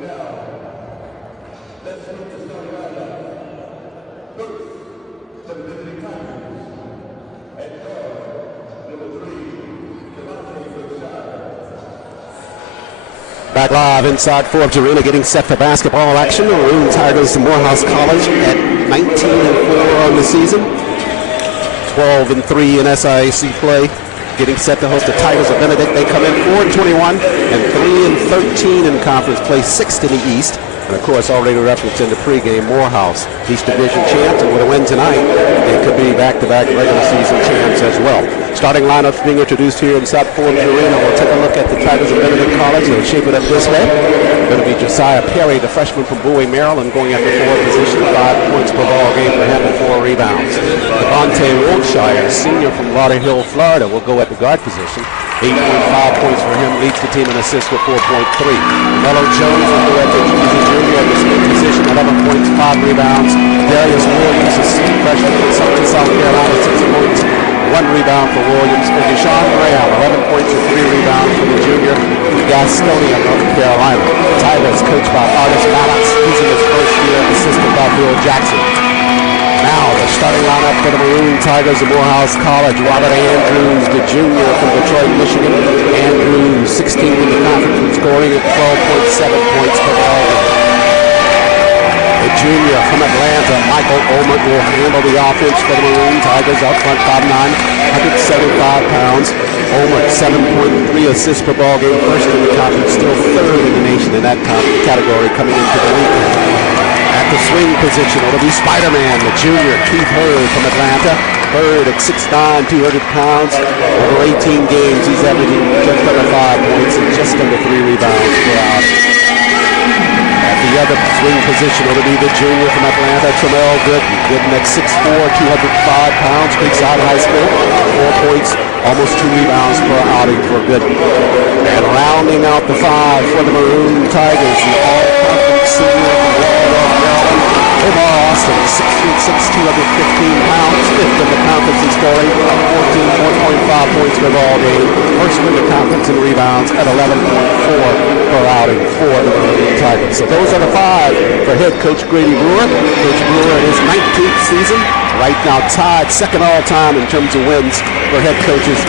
Let's move to starting lineup. First, the Benedict Tigers. At guard, number 3, Back live inside Forbes Arena, getting set for basketball action. The Maroon Tigers and Morehouse College at 19-4 on the season. 12-3 in SIAC play. Getting set to host the Tigers of Benedict. They come in 4-21 and 3-13 in conference play, 6th in the East. And of course, already referenced in the pregame, Morehouse, East Division champs, and with a win tonight, they could be back-to-back regular season champs as well. Starting lineups being introduced here inside Forbes Arena. We'll take a look at the Tigers of Benedict College. They'll shape it up this way. Going to be Josiah Perry, the freshman from Bowie, Maryland, going at the forward position. 5 points per ball game for him and 4 rebounds. Devontae Wiltshire, senior from Lauderhill, Florida, will go at the guard position. 8.5 points for him, leads the team in assists with 4.3. Mello Jones will go at the junior at the speed position, 11 points, 5 rebounds. Darius Williams, a freshman from South Carolina, 6 points, 1 rebound for Williams. And Deshaun Graham, 11 points and 3 rebounds for the junior from Gastonia, North Carolina. Tigers coached by Artis Maddox. He's in his first year, assisted by Bill Jackson. Now the starting lineup for the Maroon Tigers of Morehouse College. Robert Andrews, the junior from Detroit, Michigan. Andrews, 16th in the conference, scoring at 12.7 points per ball. The junior from Atlanta, Michael Olmert, will handle the offense for the Maroon Tigers. Up front, 5'9", 175 pounds. Olmert, 7.3 assists per ball game. First in the conference, still 3rd in the nation in that category coming into the weekend. At the swing position, it'll be Spider-Man, the junior, Keith Hurd from Atlanta. Hurd at 6'9", 200 pounds. Over 18 games, he's averaging just under 5 points and just under 3 rebounds per out. At the other swing position, it'll be the junior from Atlanta, Tremel Gooden. Gooden at 6'4", 205 pounds, Creekside High School. 4 points, almost 2 rebounds per outing for Gooden. And rounding out the 5 for the Maroon Tigers, the all-conference senior from Maryland, Omar Austin, 6'6", 215 pounds, 5th in the conference in scoring, 14.5 points per ball game. First in the conference in rebounds at 11.4 per outing for the Maroon Tigers. So those are the 5 for head coach Grady Brewer. Coach Brewer in his 19th season, right now tied second all-time in terms of wins for head coaches.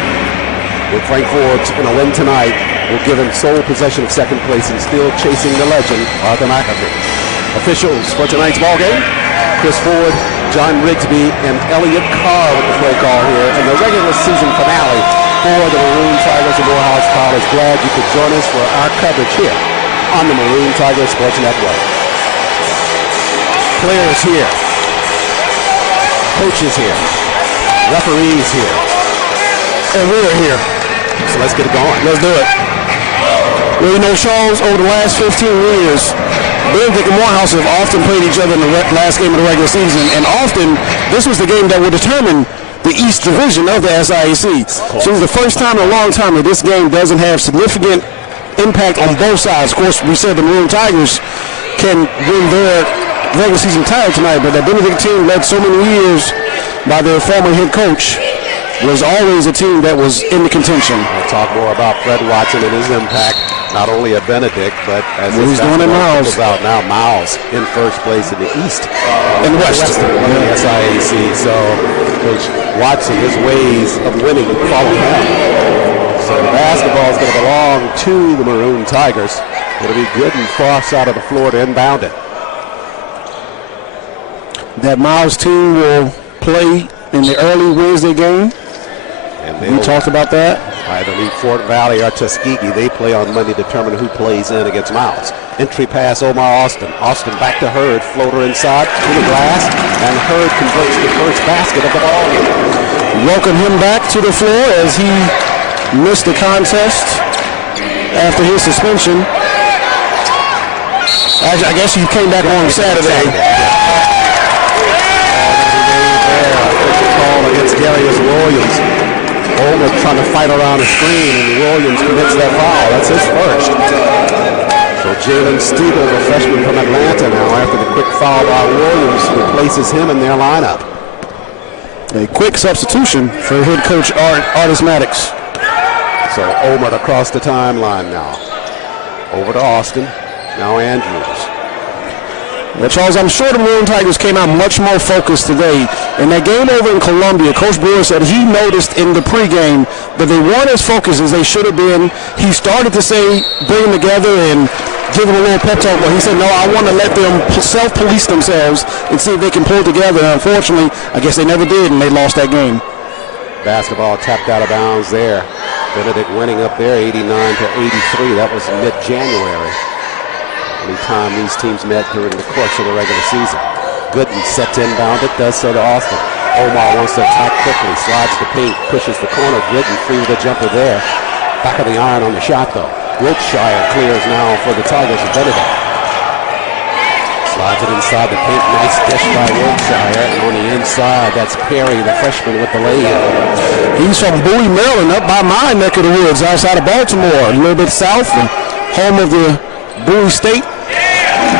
With Frank Forbes in a win tonight, will give him sole possession of second place and still chasing the legend, Arthur McAfee. Officials for tonight's ballgame, Chris Ford, John Rigsby, and Elliot Carr with the play call here in the regular season finale for the Maroon Tigers of Morehouse College. Glad you could join us for our coverage here on the Maroon Tigers Sports Network. Players here, coaches here, referees here, and we're here. So let's get it going. Let's do it. Well, you know, Charles, over the last 15 years, Benedict and Morehouse have often played each other in the last game of the regular season, and often this was the game that would determine the East Division of the SIAC. So it's the first time in a long time that this game doesn't have significant impact on both sides. Of course, we said the Maroon Tigers can win their regular season title tonight, but that Benedict team led so many years by their former head coach was always a team that was in the contention. We'll talk more about Fred Watson and his impact, not only at Benedict, but as he's doing in Miles. Out now, Miles in first place in the East. In the West. In the SIAC. So Coach Watson, his ways of winning follow him. So the basketball is going to belong to the Maroon Tigers. It'll be good and far side of the floor to inbound it. That Miles team will play in the early Wednesday game. And we talked about that. Either leave Fort Valley or Tuskegee. They play on Monday to determine who plays in against Miles. Entry pass, Omar Austin. Austin back to Hurd. Floater inside to the glass. And Hurd converts the first basket of the ball game. Welcome him back to the floor as he missed the contest after his suspension. Actually, I guess he came back on Saturday. Call against Darius Williams. Olmert trying to fight around the screen, and Williams commits that foul. That's his first. So Jalen Stiegel, the freshman from Atlanta now, after the quick foul by Williams, replaces him in their lineup. A quick substitution for head coach Artis Maddox. So Olmert across the timeline now. Over to Austin. Now Andrews. Well, Charles, I'm sure the Maroon Tigers came out much more focused today. In that game over in Columbia, Coach Brewer said he noticed in the pregame that they weren't as focused as they should have been. He started to say, bring them together and give them a little pep talk, but he said, no, I want to let them self-police themselves and see if they can pull together. And unfortunately, I guess they never did, and they lost that game. Basketball tapped out of bounds there. Benedict winning up there 89-83. That was mid-January. Anytime these teams met during the course of the regular season. Gooden sets inbound it, does so to Austin. Omar wants to attack quickly, slides the paint, pushes the corner. Gooden free with a jumper there. Back of the iron on the shot though. Wiltshire clears now for the Tigers of Benedict. Slides it inside the paint. Nice dish by Wiltshire. And on the inside, that's Perry, the freshman, with the lay-in. He's from Bowie, Maryland, up by my neck of the woods, outside of Baltimore, a little bit south, and home of the Bowie State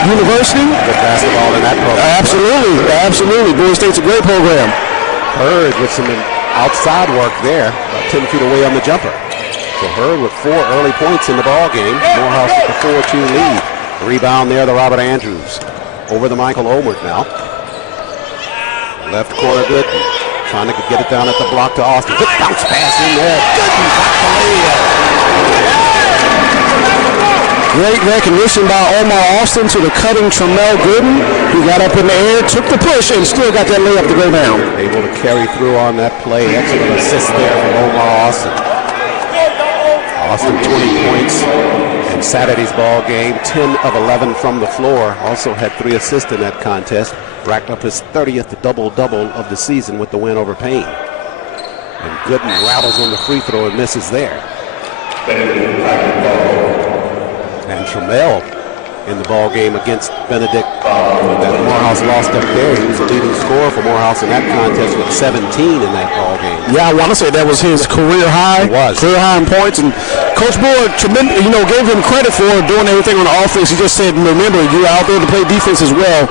University. Good basketball in that program. Absolutely. Bowie State's a great program. Hurd with some outside work there, about 10 feet away on the jumper. So Hurd with 4 early points in the ball game. Morehouse with the 4-2 lead. Rebound there to Robert Andrews. Over to Michael Olmert now. Left corner Gooden. Trying to get it down at the block to Austin. Good bounce pass in there. Gooden back to layup. Great recognition by Omar Austin to the cutting Tremel Gooden. He got up in the air, took the push, and still got that layup to go down. Able to carry through on that play. Excellent assist there from Omar Austin. Austin 20 points in Saturday's ball game. 10 of 11 from the floor. Also had 3 assists in that contest. Racked up his 30th double-double of the season with the win over Payne. And Gooden rattles on the free throw and misses there. And Tremel in the ball game against Benedict. That Morehouse lost up there. He was the leading scorer for Morehouse in that contest with 17 in that ball game. Yeah, I want to say that was his career high. It was. Career high in points. And Coach Brewer, gave him credit for doing everything on the offense. He just said, remember, you're out there to play defense as well.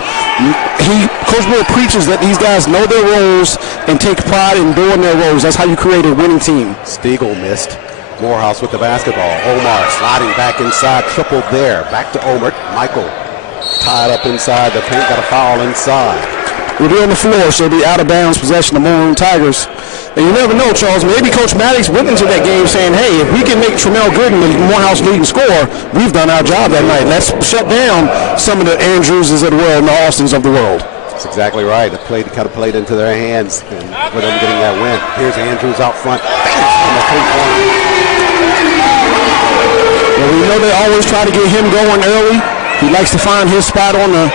Coach Brewer preaches that these guys know their roles and take pride in doing their roles. That's how you create a winning team. Stiegel missed. Morehouse with the basketball. Omar sliding back inside, tripled there. Back to Omert. Michael tied up inside the paint, got a foul inside. We'll be on the floor, so it'll be out of bounds possession of Maroon Tigers. And you never know, Charles, maybe Coach Maddox went into that game saying, hey, if we can make Tremel Gooden the Morehouse leading scorer, we've done our job that night. Let's shut down some of the Andrewses of the world and the Austins of the world. That's exactly right. The play kind of played into their hands and for them getting that win. Here's Andrews out front. From the three-point. Well, we know they always try to get him going early. He likes to find his spot on the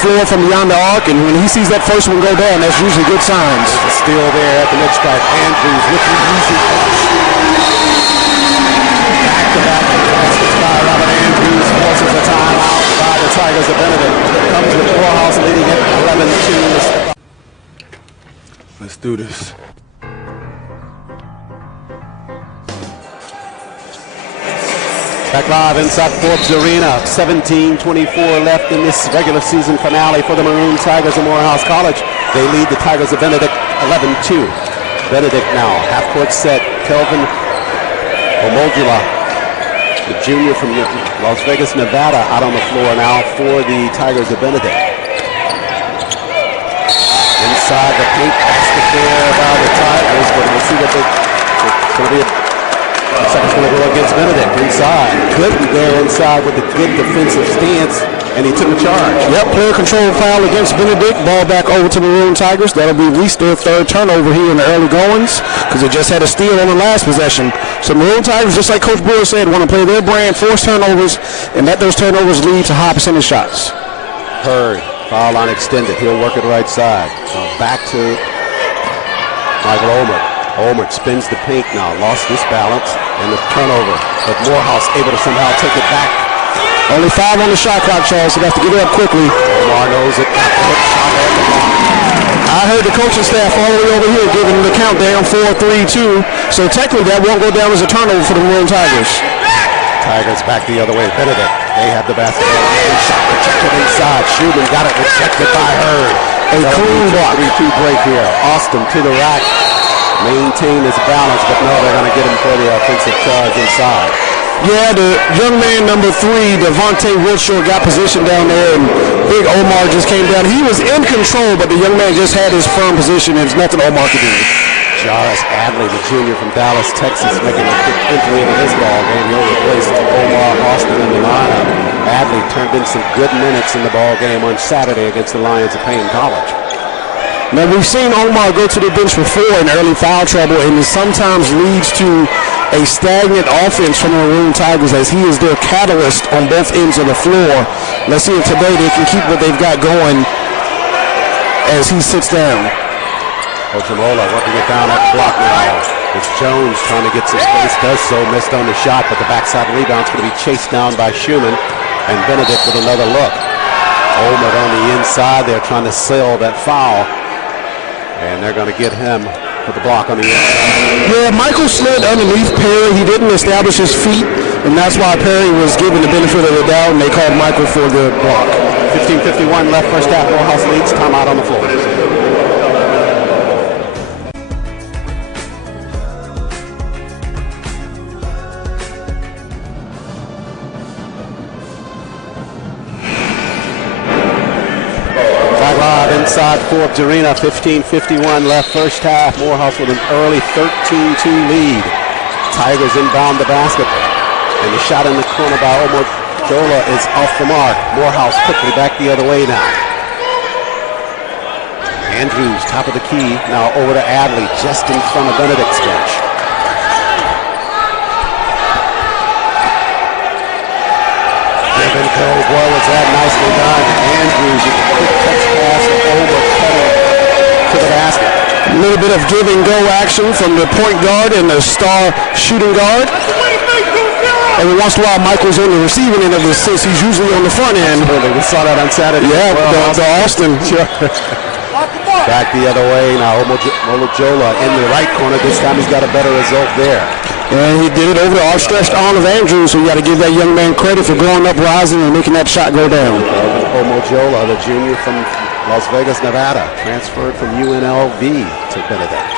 floor from beyond the arc, and when he sees that first one go down, that's usually good signs. Still there at the mid stripe. Andrews with the easy finish. Back-to-back baskets by Robert Andrews forces a timeout by the Tigers of Benedict. Comes with Morehouse leading at 11-2. Let's do this. Back live inside Forbes Arena. 17:24 left in this regular season finale for the Maroon Tigers of Morehouse College. They lead the Tigers of Benedict 11-2. Benedict now, half-court set. Kelvin Omoldula, the junior from Las Vegas, Nevada, out on the floor now for the Tigers of Benedict. Inside the paint basket there by the Tigers, but we'll see what it's going to be. Looks like it's going to go against Benedict inside. Gooden there inside with a good defensive stance, and he took a charge. Yep, player control foul against Benedict. Ball back over to the Maroon Tigers. That'll be at least their 3rd turnover here in the early goings because they just had a steal on the last possession. So Maroon Tigers, just like Coach Brewer said, want to play their brand, force turnovers, and let those turnovers lead to high percentage shots. Hurd, foul line extended. He'll work it right side. Back to Michael Olmert. Olmert spins the paint now, lost this balance, and the turnover. But Morehouse able to somehow take it back. Only 5 on the shot clock, Charles, so they have to get it up quickly. Omar knows it. I heard the coaching staff all the way over here giving the countdown 4, 3, 2. So technically that won't go down as a turnover for the Maroon Tigers. Tigers back the other way. Benedict, they have the basketball. Shot rejected inside. Shooting got it rejected by Hurd. A clean block. 3-2 break here. Austin to the rack. Maintain his balance, but no, they're going to get him for the offensive charge inside. Yeah, the young man, number 3, Devontae Wilshire, got position down there, and Big Omar just came down. He was in control, but the young man just had his firm position, and there's nothing Omar could do. Jarvis Adley, the junior from Dallas, Texas, making a quick entry into this ball game. He'll replace Omar Austin in the lineup. Adley turned in some good minutes in the ball game on Saturday against the Lions of Payne College. Now, we've seen Omar go to the bench before in early foul trouble, and it sometimes leads to a stagnant offense from the Maroon Tigers as he is their catalyst on both ends of the floor. Let's see if today they can keep what they've got going as he sits down. Ochamola working it down at the block now. It's Jones trying to get some space, does so, missed on the shot, but the backside rebound's going to be chased down by Schumann, and Benedict with another look. Olmert on the inside there trying to sell that foul, and they're going to get him for the block on the inside. Yeah, Michael slid underneath Perry. He didn't establish his feet, and that's why Perry was given the benefit of the doubt, and they called Michael for the block. 15:51 left, first half. Morehouse leads. Timeout on the floor. 5 inside Forbes Arena. 15:51 left, first half. Morehouse with an early 13-2 lead. Tigers inbound the basketball, and the shot in the corner by Omar Jola is off the mark. Morehouse quickly back the other way now. Andrews, top of the key, now over to Adley, just in front of Benedict's bench. Give and go, boy, was that nicely done. Andrews, a quick touch pass over to the basket. A little bit of give and go action from the point guard and the star shooting guard. Every once in a while, Michael's on the receiving end of the assist. He's usually on the front end. We saw that on Saturday. Yeah, the Austin. Back the other way now. Olajola in the right corner. This time he's got a better result there. And he did it over the outstretched arm of Andrews, so you got to give that young man credit for going up, rising, and making that shot go down. Omojola, the junior from Las Vegas, Nevada, transferred from UNLV to Benedict.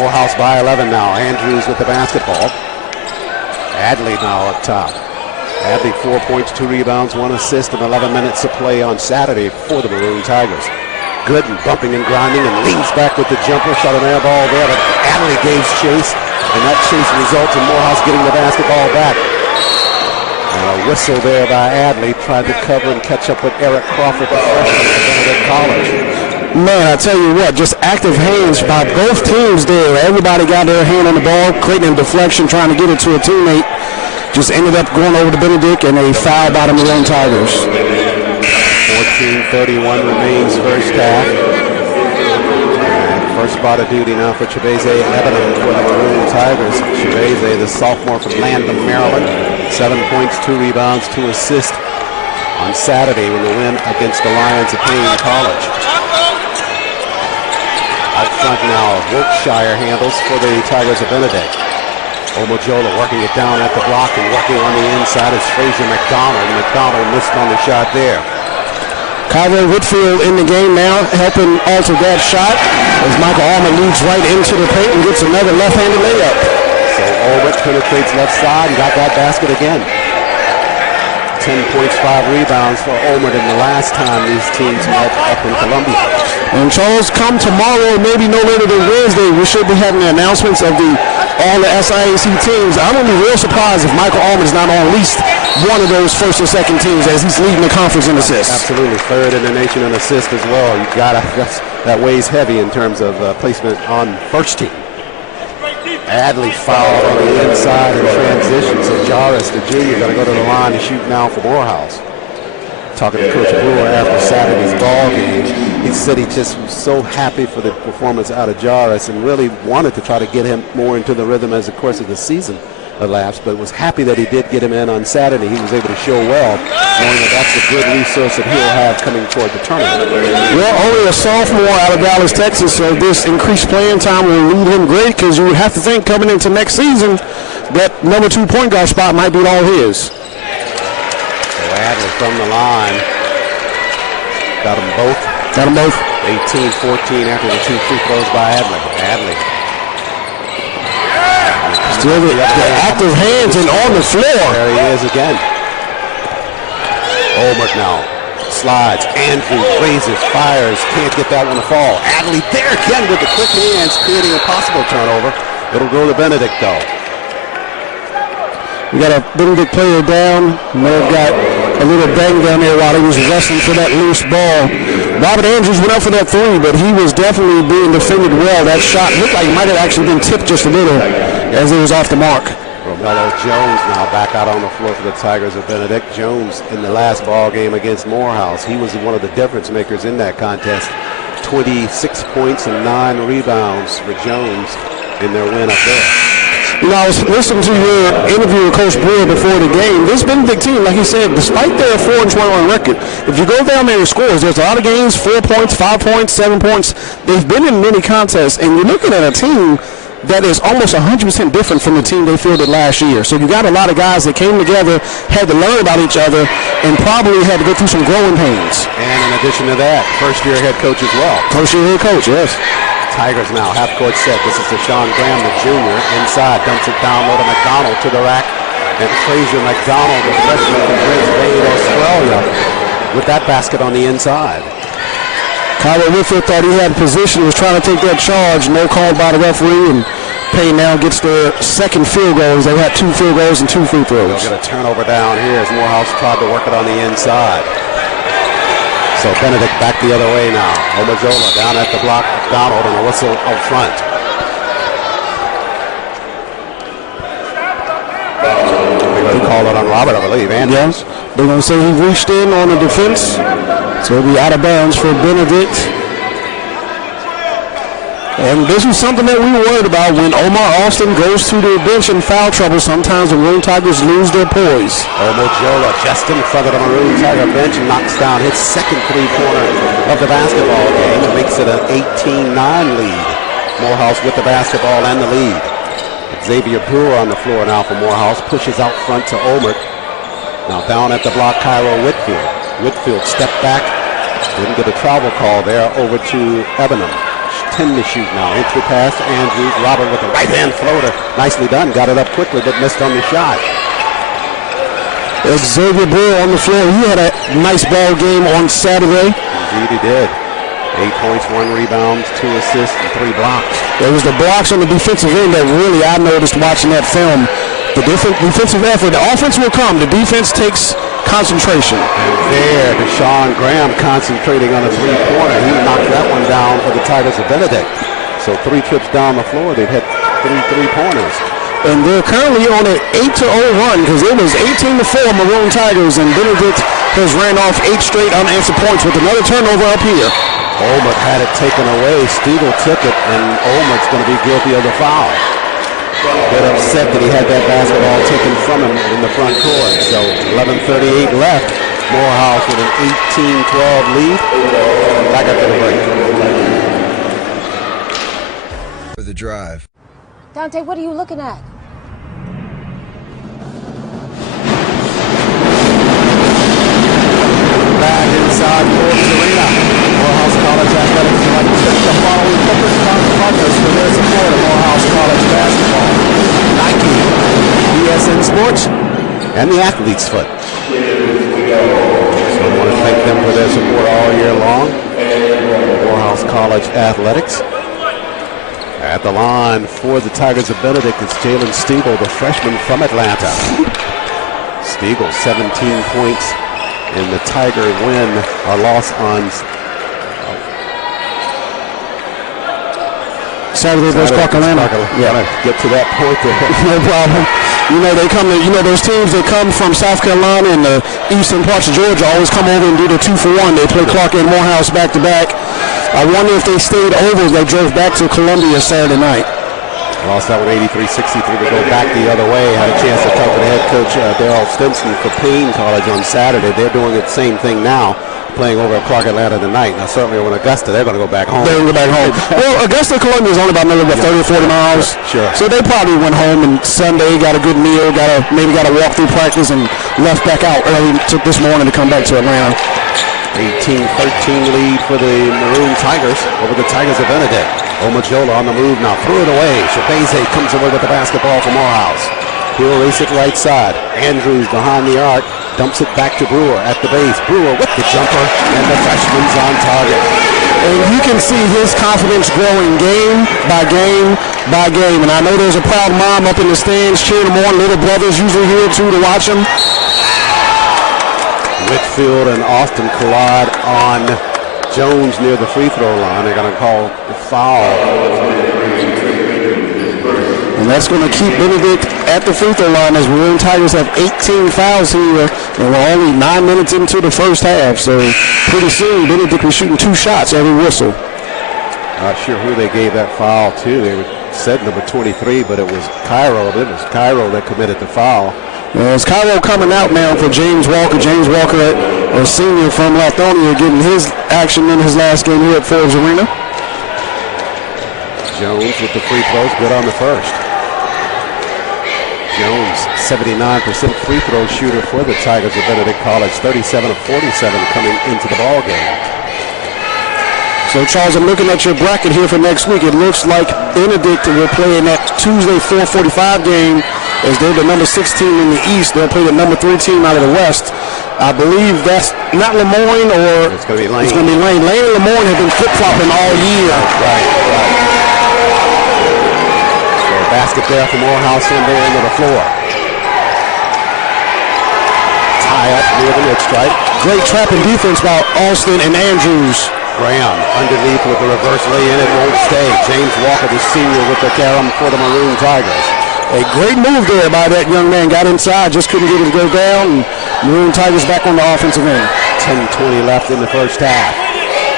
Morehouse by 11 now. Andrews with the basketball. Adley now up top. Adley 4 points, 2 rebounds, 1 assist in 11 minutes of play on Saturday for the Maroon Tigers. Gooden bumping and grinding and leans back with the jumper. Shot an air ball there, but Adley gave chase, and that chase results in Morehouse getting the basketball back. And a whistle there by Adley. Tried to cover and catch up with Eric Crawford, the freshman at Benedict College. Man, I tell you what, just active hands by both teams there. Everybody got their hand on the ball, creating a deflection, trying to get it to a teammate. Just ended up going over to Benedict, and a foul by the Maroon Tigers. 14:31 remains first half. And first spot of duty now for Chibeze Lebanon for the Maroon Tigers. Chibeze, the sophomore from Landon, Maryland. 7 points, 2 rebounds, 2 assists on Saturday in the win against the Lions of Payne College. Out front now, Wiltshire handles for the Tigers of Benedict. Omojola working it down at the block and working on the inside is Frazier McDonald. McDonald missed on the shot there. Kyler Whitfield in the game now, helping alter that shot as Michael Allman leads right into the paint and gets another left-handed layup. So Ulrich penetrates left side and got that basket again. 10 points, 5 rebounds for Ulrich in the last time these teams met up in Columbia. And Charles, come tomorrow, maybe no later than Wednesday, we should be having the announcements of all the SIAC teams. I'm going to be real surprised if Michael Allman is not on at least one of those first or second teams as he's leading the conference in assists. Absolutely, third in the nation in assists as well. You got that weighs heavy in terms of placement on first team. Adley fouled on the inside in transition, so Jarvis, the junior, got to go to the line to shoot now for Morehouse. Talking to Coach Brewer after Saturday's ball game, he said he just was so happy for the performance out of Jarvis and really wanted to try to get him more into the rhythm as the course of the season elapsed, but was happy that he did get him in on Saturday. He was able to show well, knowing that that's a good resource that he'll have coming toward the tournament. Well, only a sophomore out of Dallas, Texas, so this increased playing time will lead him great because you would have to think coming into next season that number 2 point guard spot might be all his. So Adley from the line. Got them both. 18-14 after the 2 free throws by Adley. Adley Still the active hands and on the floor. There he is again. Olmert now slides. Andrew raises, fires, can't get that one to fall. Adley there again with the quick hands, creating a possible turnover. It'll go to Benedict though. We got a Benedict player down. May have got a little bang down there while he was wrestling for that loose ball. Robert Andrews went up for that three, but he was definitely being defended well. That shot looked like it might have actually been tipped just a little as it was off the mark. Romello Jones now back out on the floor for the Tigers of Benedict. Jones in the last ball game against Morehouse. He was one of the difference makers in that contest. 26 points and 9 rebounds for Jones in their win up there. You know, I was listening to your interview with Coach Brewer before the game. This Benedict team, like he said, despite their 4-21 record, if you go down there and scores, there's a lot of games, 4 points, 5 points, 7 points. They've been in many contests, and you're looking at a team that is almost 100% different from the team they fielded last year. So you got a lot of guys that came together, had to learn about each other, and probably had to go through some growing pains. And in addition to that, first-year head coach as well. First-year head coach, yes. Tigers now half-court set. This is Deshaun Graham, the junior, inside. Dumps it down low to McDonald to the rack. And Frazier McDonald, the freshman from Brisbane, Australia, with that basket on the inside. Kyler Whitfield thought he had position, was trying to take that charge. No call by the referee, and Payne now gets their second field goals. They had 2 field goals and 2 free throws. They'll get a turnover down here as Morehouse tried to work it on the inside. So Benedict back the other way now. Omajola down at the block. McDonald and a whistle up front. They call it on Robert, I believe. Yes. They're going to say he reached in on the defense. So it'll be out of bounds for Benedict. And this is something that we were worried about when Omar Austin goes to the bench in foul trouble. Sometimes the Maroon Tigers lose their poise. Omojola just in front of the Maroon Tiger bench and knocks down his second three-pointer of the basketball game. It makes it an 18-9 lead. Morehouse with the basketball and the lead. Xavier Brewer on the floor now for Morehouse. Pushes out front to Olmert. Now down at the block, Cairo Whitfield. Whitfield stepped back. Didn't get a travel call there. Over to Ebenham. 10 to shoot now. Entry pass to Andrews. Robert with a right-hand floater. Nicely done. Got it up quickly, but missed on the shot. Xavier Brewer on the floor. He had a nice ball game on Saturday. Indeed he did. 8 points, 1 rebound, 2 assists, and 3 blocks. It was the blocks on the defensive end that really I noticed watching that film. The defensive effort. The offense will come. The defense takes concentration. And there, Deshaun Graham concentrating on a three-pointer. He knocked that one down for the Tigers of Benedict. So 3 trips down the floor. They've hit 3 3-pointers. And they're currently on an 8-0 run because it was 18-4 Maroon Tigers, and Benedict has ran off 8 straight unanswered points with another turnover up here. Olmert had it taken away. Stiegel took it, and Olmert's going to be guilty of the foul. Bit upset that he had that basketball taken from him in the front court. So 11:38 left. Morehouse with an 18-12 lead. Back up to the break. For the drive. Dante, what are you looking at? Back inside Forbes Arena. Morehouse College Athletics would like to thank the following corporate partners for their support of Morehouse College basketball. Nike, BSN Sports, and the Athlete's Foot. So I want to thank them for their support all year long. Morehouse College Athletics. At the line for the Tigers of Benedict is Jalen Stiegel, the freshman from Atlanta. Stiegel, 17 points in the Tiger win or loss on Saturday versus Atlanta. Yeah, get to that point there. No problem. You know, they come to, those teams that come from South Carolina and the eastern parts of Georgia always come over and do the 2-for-1. They play Clark and Morehouse back to back. I wonder if they stayed over as they drove back to Columbia Saturday night. Lost that one 83-63 to go back the other way. Had a chance to talk to the head coach, Darrell Stimson, for Payne College on Saturday. They're doing the same thing now, playing over at Clark Atlanta tonight. Now, certainly over in Augusta, they're going to go back home. They're going to go back home. Well, Augusta, Columbia is only about maybe 30 or 40 miles. Sure. So they probably went home and Sunday, got a good meal, maybe got a walk through practice, and left back out early this morning to come back to Atlanta. 18-13 lead for the Maroon Tigers over the Tigers of Benedict. Omajola on the move now. Threw it away. Shabeze comes away with the basketball for Morehouse. He'll race it right side. Andrews behind the arc. Dumps it back to Brewer at the base. Brewer with the jumper, and the freshman's on target. And you can see his confidence growing game by game by game. And I know there's a proud mom up in the stands cheering him on. Little brother's usually here too to watch him. Whitfield and Austin collide on Jones near the free throw line. They're going to call the foul. And that's going to keep Benedict at the free throw line as Maroon Tigers have 18 fouls here. And we're only 9 minutes into the first half. So pretty soon Benedict was shooting 2 shots every whistle. Not sure who they gave that foul to. They said number 23, but it was Cairo. It was Cairo that committed the foul. It's Cairo coming out now for James Walker. James Walker, a senior from Lithonia, getting his action in his last game here at Forbes Arena. Jones with the free throws, good on the first. Jones, 79% free throw shooter for the Tigers of Benedict College, 37 of 47 coming into the ball game. So, Charles, I'm looking at your bracket here for next week. It looks like Benedict will play in that Tuesday 4:45 game as they're the number 6 team in the East. They'll play the number 3 team out of the West. I believe that's not Lemoyne or it's going to be Lane. It's going to be Lane. Lane and Lemoyne have been flip-flopping all year. Right. So basket there for Morehouse on their end of the floor. Tie up near the mid-stripe. Great trapping defense by Austin and Andrews. Graham underneath with the reverse lay-in. It won't stay. James Walker, the senior, with the carom for the Maroon Tigers. A great move there by that young man. Got inside, just couldn't get it to go down. And Maroon Tigers back on the offensive end. 10:20 left in the first half.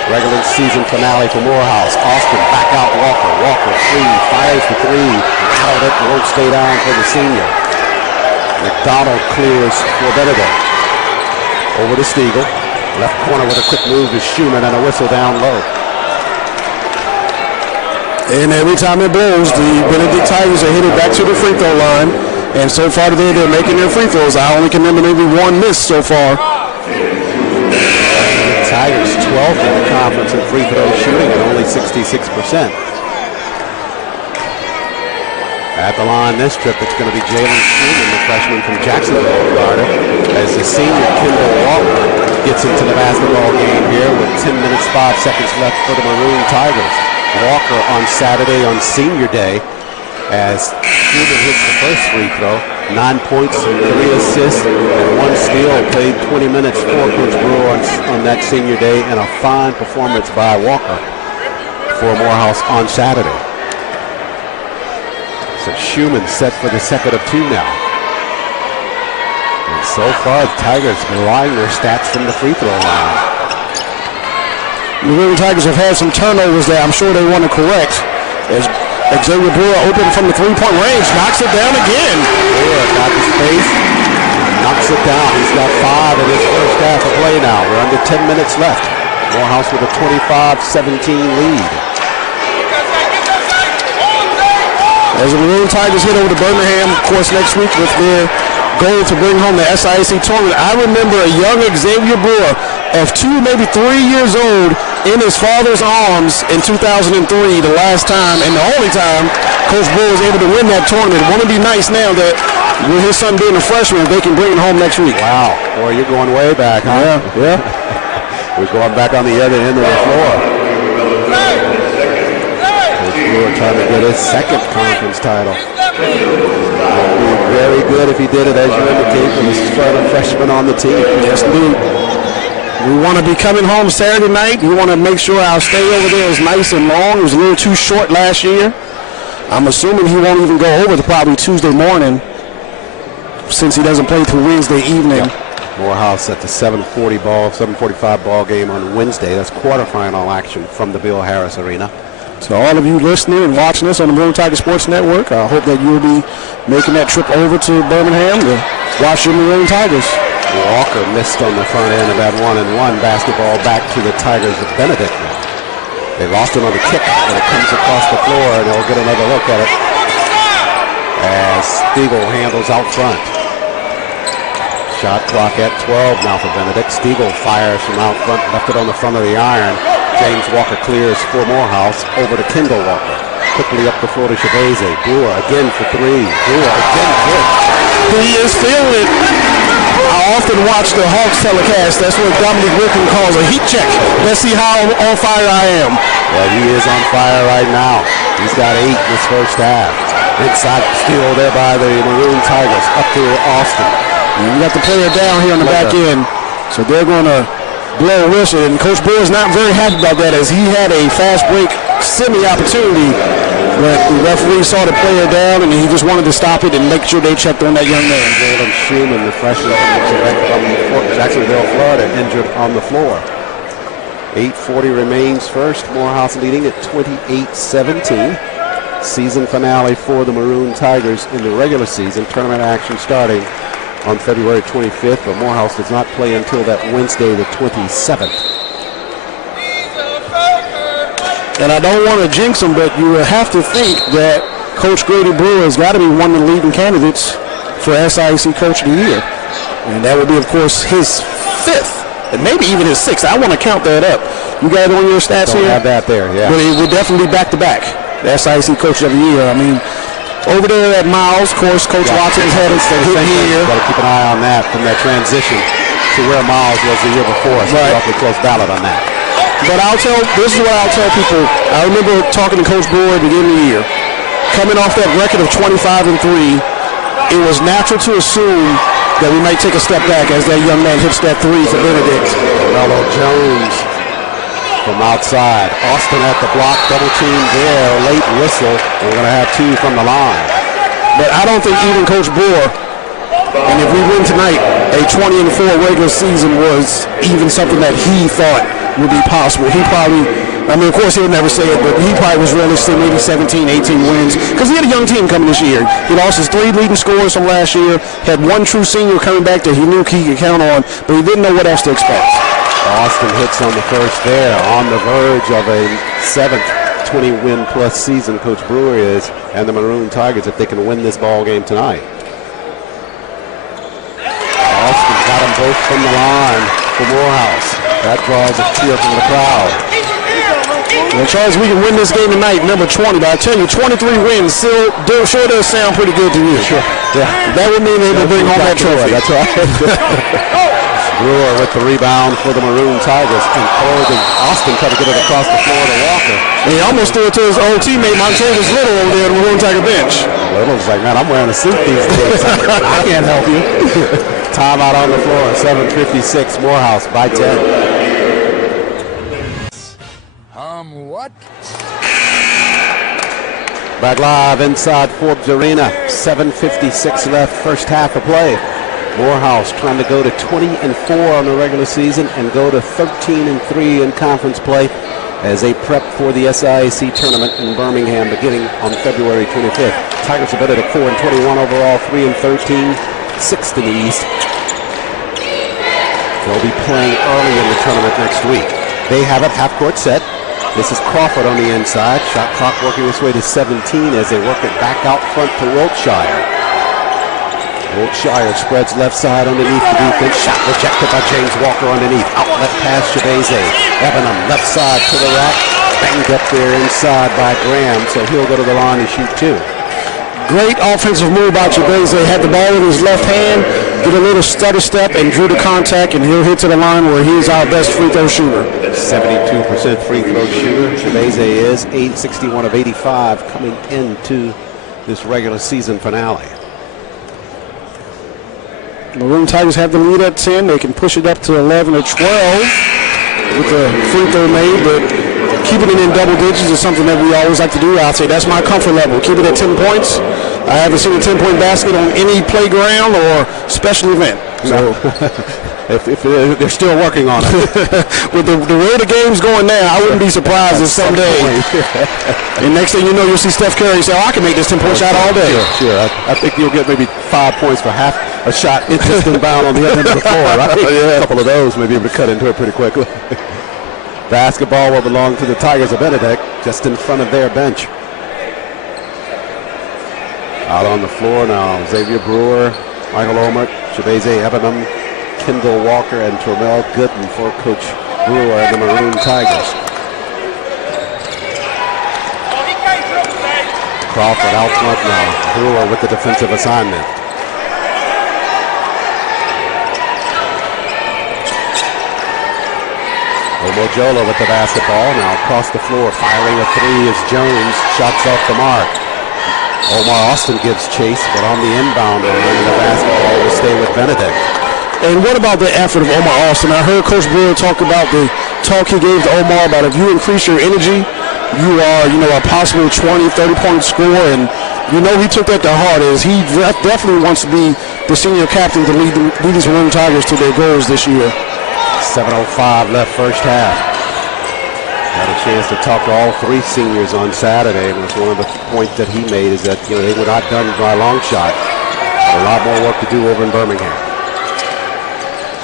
Regular season finale for Morehouse. Austin back out Walker. Walker three, fires the three. Rattled it, won't stay down for the senior. McDonald clears for Benedict. Over to Stiegel. Left corner with a quick move is Schumann and a whistle down low. And every time it blows, the Benedict Tigers are headed back to the free throw line. And so far today, they're making their free throws. I only can remember maybe one miss so far. The Tigers 12th in the conference in free throw shooting at only 66%. At the line this trip, it's going to be Jalen Schumann, the freshman from Jacksonville, Florida, as the senior Kendall Walker gets into the basketball game here with 10 minutes, 5 seconds left for the Maroon Tigers. Walker on Saturday on senior day as Schumann hits the first free throw. 9 points, 3 assists, and 1 steal. Played 20 minutes for Coach Brewer on that senior day, and a fine performance by Walker for Morehouse on Saturday. So Schumann set for the second of 2 now. And so far, the Tigers relying their stats from the free throw line. The Maroon Tigers have had some turnovers that I'm sure they want to correct. As Xavier Brewer open from the three-point range, knocks it down again. Brewer got the space, knocks it down. He's got 5 in his first half of play now. We're under 10 minutes left. Morehouse with a 25-17 lead. As the Maroon Tigers head over to Birmingham, of course, next week with their goal to bring home the SIAC tournament. I remember a young Xavier Brewer of 2, maybe 3 years old in his father's arms in 2003, the last time and the only time Coach Brewer was able to win that tournament. It wouldn't be nice now that with his son being a freshman, they can bring him home next week. Wow. Boy, you're going way back, huh? Yeah. We're going back on the other end of the floor. Brewer trying to get his second conference title. It would be very good if he did it, as you indicate, with his freshman on the team. Yes, indeed. We want to be coming home Saturday night. We want to make sure our stay over there is nice and long. It was a little too short last year. I'm assuming he won't even go over to probably Tuesday morning since he doesn't play through Wednesday evening. Yeah. Morehouse at the 7:45 ball game on Wednesday. That's quarterfinal action from the Bill Harris Arena. So all of you listening and watching us on the Maroon Tiger Sports Network, I hope that you'll be making that trip over to Birmingham to watch your Maroon Tigers. Walker missed on the front end of that 1-and-1 basketball back to the Tigers of Benedict. They lost it on the kick, and it comes across the floor, and they'll get another look at it as Stiegel handles out front. Shot clock at 12 now for Benedict. Stiegel fires from out front, left it on the front of the iron. James Walker clears for Morehouse. Over to Kendall Walker. Quickly up the floor to Chavez. Brewer again for three. Brewer again good. He is feeling it. I often watch the Hawks telecast. That's what Dominic Rickon calls a heat check. Let's see how on fire I am. Yeah, he is on fire right now. He's got 8 in this first half. Inside steal there by the Maroon Tigers. Up to Austin. And you got the player down here on the back end. So they're going to blow a whistle. And Coach Brewer is not very happy about that, as he had a fast break semi-opportunity. But the referee saw the player down, and he just wanted to stop it and make sure they checked on that young man. Jalen Schumann, the freshman from Jacksonville, Florida, injured on the floor. 8:40 remains first. Morehouse leading at 28-17. Season finale for the Maroon Tigers in the regular season. Tournament action starting on February 25th, but Morehouse does not play until that Wednesday, the 27th. And I don't want to jinx him, but you have to think that Coach Grady Brewer has got to be one of the leading candidates for SIAC Coach of the Year. And that would be, of course, his 5th, and maybe even his 6th. I want to count that up. You got it on your stats Don't here? have that there, yeah. But it would definitely be back-to-back, the SIAC Coach of the Year. I mean, over there at Miles, of course, Coach Watson has had his hit here. Got to keep an eye on that from that transition to where Miles was the year before. So Right. awfully close ballot on that. But this is what I'll tell people. I remember talking to Coach Brewer at the beginning of the year. Coming off that record of 25-3, it was natural to assume that we might take a step back as that young man hits that 3 for Benedict. Mello Jones from outside. Austin at the block, double team there, late whistle. We're going to have 2 from the line. But I don't think even Coach Brewer, and if we win tonight, a 20-4 regular season was even something that he thought would be possible. He probably, I mean, of course he'll never say it, but he probably was realistic, maybe 17, 18 wins, because he had a young team coming this year. He lost his 3 leading scorers from last year, had 1 true senior coming back that he knew he could count on, but he didn't know what else to expect. Austin hits on the first there, on the verge of a 7th 20-win plus season. Coach Brewer is, and the Maroon Tigers, if they can win this ball game tonight. Austin got them both from the line for Morehouse. That draws a cheer from the crowd. Well, Charles, we can win this game tonight, number 20, but I tell you, 23 wins sure does sound pretty good to you. Sure. Yeah. That would mean they will bring home that trophy. That's right. Brewer with the rebound for the Maroon Tigers, and Austin tried to get it across the floor to Walker. And he almost threw it to his old teammate, Montavious Little, over there on the Maroon Tiger bench. Little's like, man, I'm wearing a suit these days. I can't help you. Timeout on the floor, 7:56, Morehouse by 10. What? Back live inside Forbes Arena, 7:56 left, first half of play. Morehouse trying to go to 20-4 on the regular season and go to 13-3 in conference play as they prep for the SIAC tournament in Birmingham beginning on February 25th. Tigers are better at 4-21 overall, 3-13, 6th in the East. They'll be playing early in the tournament next week. They have a half-court set. This is Crawford on the inside. Shot clock working its way to 17 as they work it back out front to Wiltshire. Wiltshire spreads left side underneath the defense. Shot rejected by James Walker underneath. Outlet pass Chavez. Ebenham left side to the rack. Banged up there inside by Graham, so he'll go to the line and shoot 2. Great offensive move by Chavez. Had the ball in his left hand, did a little stutter step and drew the contact, and he'll hit to the line where he is our best free throw shooter. 72% free throw shooter. Chavez is 61 of 85 coming into this regular season finale. Maroon Tigers have the lead at 10. They can push it up to 11 or 12 with the free throw made, but keeping it in double digits is something that we always like to do. I'd say that's my comfort level. Keep it at 10 points. I haven't seen a 10-point basket on any playground or special event. So if they're still working on it. With the way the game's going now, I wouldn't be surprised if someday, and next thing you know, you'll see Steph Curry say, "Oh, I can make this 10-point shot all day." Sure. I think you'll get maybe 5 points for half a shot just inbound on the other end of the floor, right? Yeah. A couple of those may be able to cut into it pretty quickly. Basketball will belong to the Tigers of Benedict, just in front of their bench. Out on the floor now, Xavier Brewer, Michael Olmert, Chavez Ebenham, Kendall Walker, and Termel Gooden for Coach Brewer and the Maroon Tigers. Crawford out front now. Brewer with the defensive assignment. Omojola with the basketball. Now across the floor, firing a three is Jones. Shots off the mark. Omar Austin gives chase, but on the inbound line, the basketball will stay with Benedict. And what about the effort of Omar Austin? I heard Coach Brewer talk about the talk he gave to Omar about if you increase your energy, you are, a possible 20, 30-point scorer, and he took that to heart as he definitely wants to be the senior captain to lead these Maroon Tigers to their goals this year. 7:05 left first half. Had a chance to talk to all three seniors on Saturday, and it was one of the points that he made is that they were not done by a long shot. A lot more work to do over in Birmingham.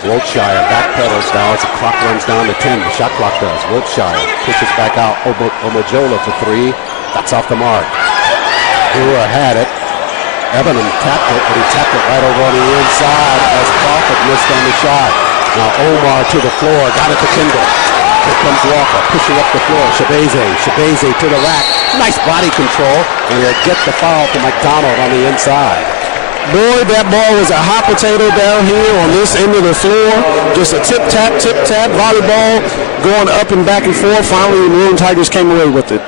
Wiltshire backpedals now as the clock runs down to 10. The shot clock does. Wiltshire pushes back out. Omojola for three. That's off the mark. Brewer had it. Ebenham tapped it, but he tapped it right over on the inside as Crawford missed on the shot. Now Omar to the floor. Got it to Kendall. Here comes Walker pushing up the floor. Shabazze to the rack. Nice body control. And he'll get the foul from McDonald on the inside. Boy, that ball was a hot potato down here on this end of the floor. Just a tip-tap volleyball going up and back and forth. Finally, the Maroon Tigers came away with it.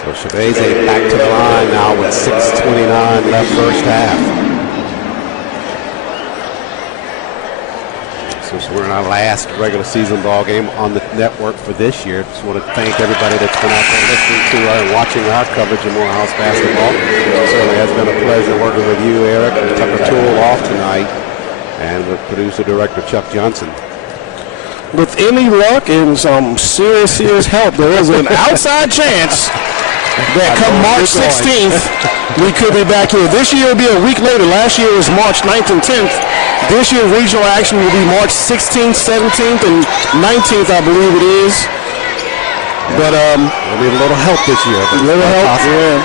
So Shabazze back to the line now with 6:29 left first half. So we're in our last regular season ball game on the network for this year. Just want to thank everybody that's been out there listening to and watching our coverage of Morehouse basketball. It certainly has been a pleasure working with you, Eric. Tucker Toole off tonight, and with producer-director Chuck Johnson. With any luck and some serious help, there is an outside chance that come March 16th, we could be back here. This year will be a week later. Last year was March 9th and 10th. This year, regional action will be March 16th, 17th, and 19th, I believe it is. But we'll need a little help this year. A little help, yeah.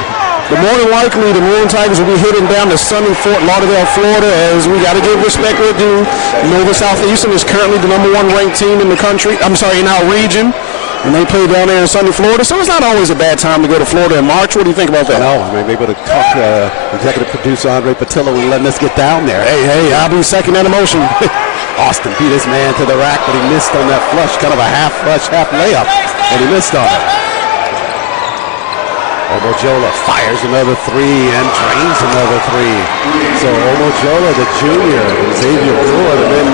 But more than likely, the Maroon Tigers will be heading down to sunny Fort Lauderdale, Florida, as we got to give respect where due. Nova Southeastern is currently the #1 ranked team in the country. In our region. And they play down there in sunny Florida, so it's not always a bad time to go to Florida in March. What do you think about that? No, I may be able to talk to executive producer Andre Patillo and letting us get down there. Hey, I'll be second that emotion. Austin beat his man to the rack, but he missed on that flush, kind of a half flush, half layup, and he missed on it. Omojola fires another three and drains another three. So Omojola, the junior, and Xavier Brewer have been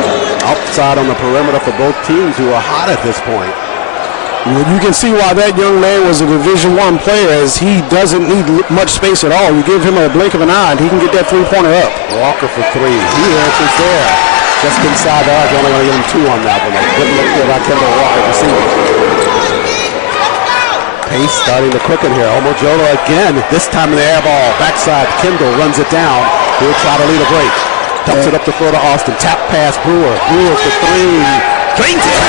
outside on the perimeter for both teams who are hot at this point. Well, you can see why that young man was a Division I player, as he doesn't need much space at all. You give him a blink of an eye, and he can get that three-pointer up. Walker for three. He answers there. Just inside the arc. Only going to give him two on that one. Good look there by Kendall Walker receiving. Pace starting to quicken here. Omojola again. This time in the air ball. Backside. Kendall runs it down. He'll try to lead a break. Dumps it up the floor to Austin. Tap pass Brewer. Brewer for three. Drains it.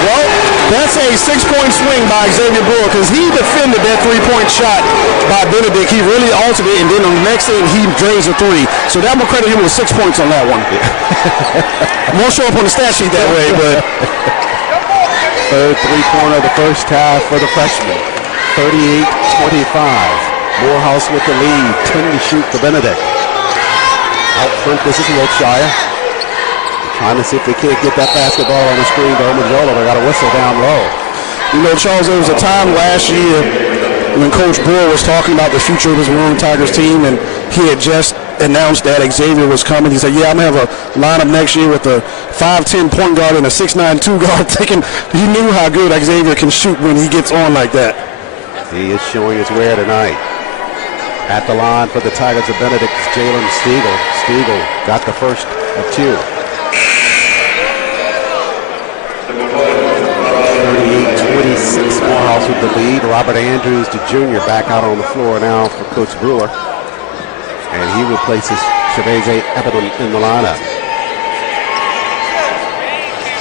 Well, that's a 6-point swing by Xavier Brewer, because he defended that three-point shot by Benedict. He really altered it, and then on the next thing, he drains a three. So that will credit him with 6 points on that one. Won't show up on the stat sheet that way, but... Third three-pointer of the first half for the freshman. 38-25. Morehouse with the lead. 10 to shoot for Benedict. Out front, this is Wiltshire. Trying to see if they can't get that basketball on the screen to Omojola. They got a whistle down low. Charles, there was a time last year when Coach Brewer was talking about the future of his Maroon Tigers team, and he had just announced that Xavier was coming. He said, I'm going to have a lineup next year with a 5'10 point guard and a 6'9 2 guard. Thinking he knew how good Xavier can shoot when he gets on like that. He is showing his wear tonight. At the line for the Tigers of Benedict, Jalen Stiegel. Stiegel got the first of two. 38-26, Morehouse with the lead. Robert Andrews, the junior, back out on the floor now for Coach Brewer. And he replaces Shabazze Ebenham in the lineup.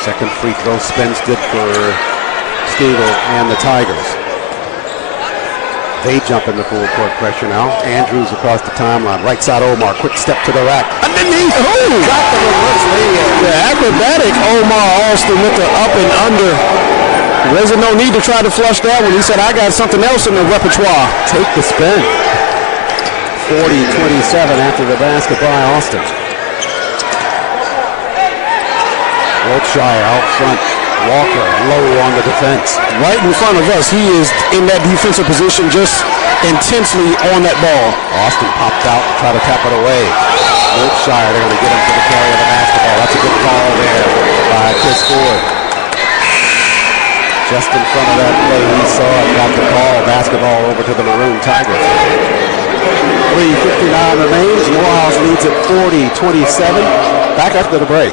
Second free throw spins good for Stiegel and the Tigers. They jump into full court pressure now. Andrews across the timeline. Right side Omar. Quick step to the rack. Underneath. Oh! Got the reverse layup. The acrobatic Omar Austin with the up and under. There's no need to try to flush that one. He said, I got something else in the repertoire. Take the spin. 40-27 after the basket by Austin. Wiltshire out front. Walker low on the defense. Right in front of us. He is in that defensive position just intensely on that ball. Austin popped out and tried to tap it away. Wiltshire, they're going to get him for the carry of the basketball. That's a good call there by Chris Ford. Just in front of that play, he saw it, got the call. Basketball over to the Maroon Tigers. 3:59 remains. Morehouse leads at 40-27. Back after the break.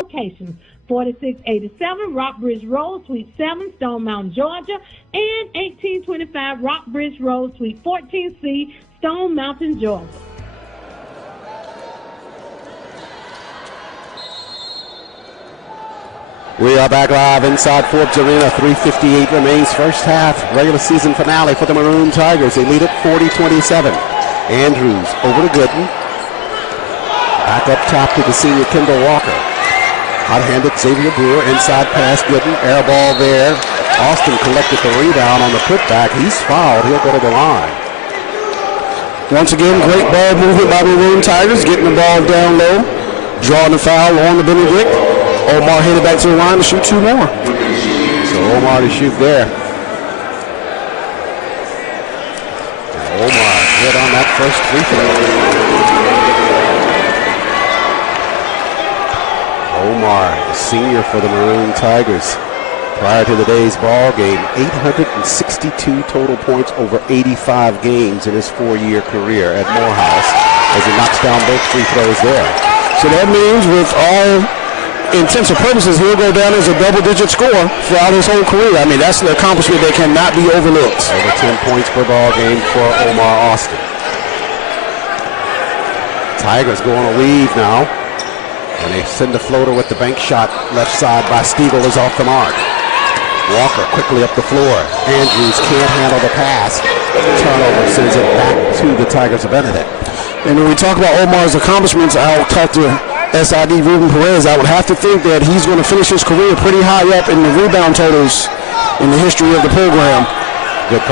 Location 4687 Rockbridge Road, Suite 7, Stone Mountain, Georgia, and 1825 Rockbridge Road, Suite 14C, Stone Mountain, Georgia. We are back live inside Forbes Arena. 3:58 remains. First half regular season finale for the Maroon Tigers. They lead at 40-27. Andrews over to Gooden. Back up top to the senior Kendall Walker. Hot-handed Xavier Brewer, inside pass, Gooden, air ball there. Austin collected the rebound on the putback. He's fouled. He'll go to the line. Once again, great ball movement by the Maroon Tigers, getting the ball down low, drawing the foul on the Benedict. Omar headed back to the line to shoot two more. So Omar to shoot there. And Omar hit on that first free throw. Omar, the senior for the Maroon Tigers. Prior to the day's ball game, 862 total points over 85 games in his 4-year career at Morehouse as he knocks down both free throws there. So that means with all intents and purposes, he'll go down as a double-digit scorer throughout his whole career. I mean, that's an accomplishment that cannot be overlooked. Over 10 points per ball game for Omar Austin. Tigers go on a weave now. And they send a floater with the bank shot. Left side by Stiegel is off the mark. Walker quickly up the floor. Andrews can't handle the pass. Turnover sends it back to the Tigers of Benedict. And when we talk about Omar's accomplishments, I'll talk to SID Ruben Perez. I would have to think that he's going to finish his career pretty high up in the rebound totals in the history of the program. Good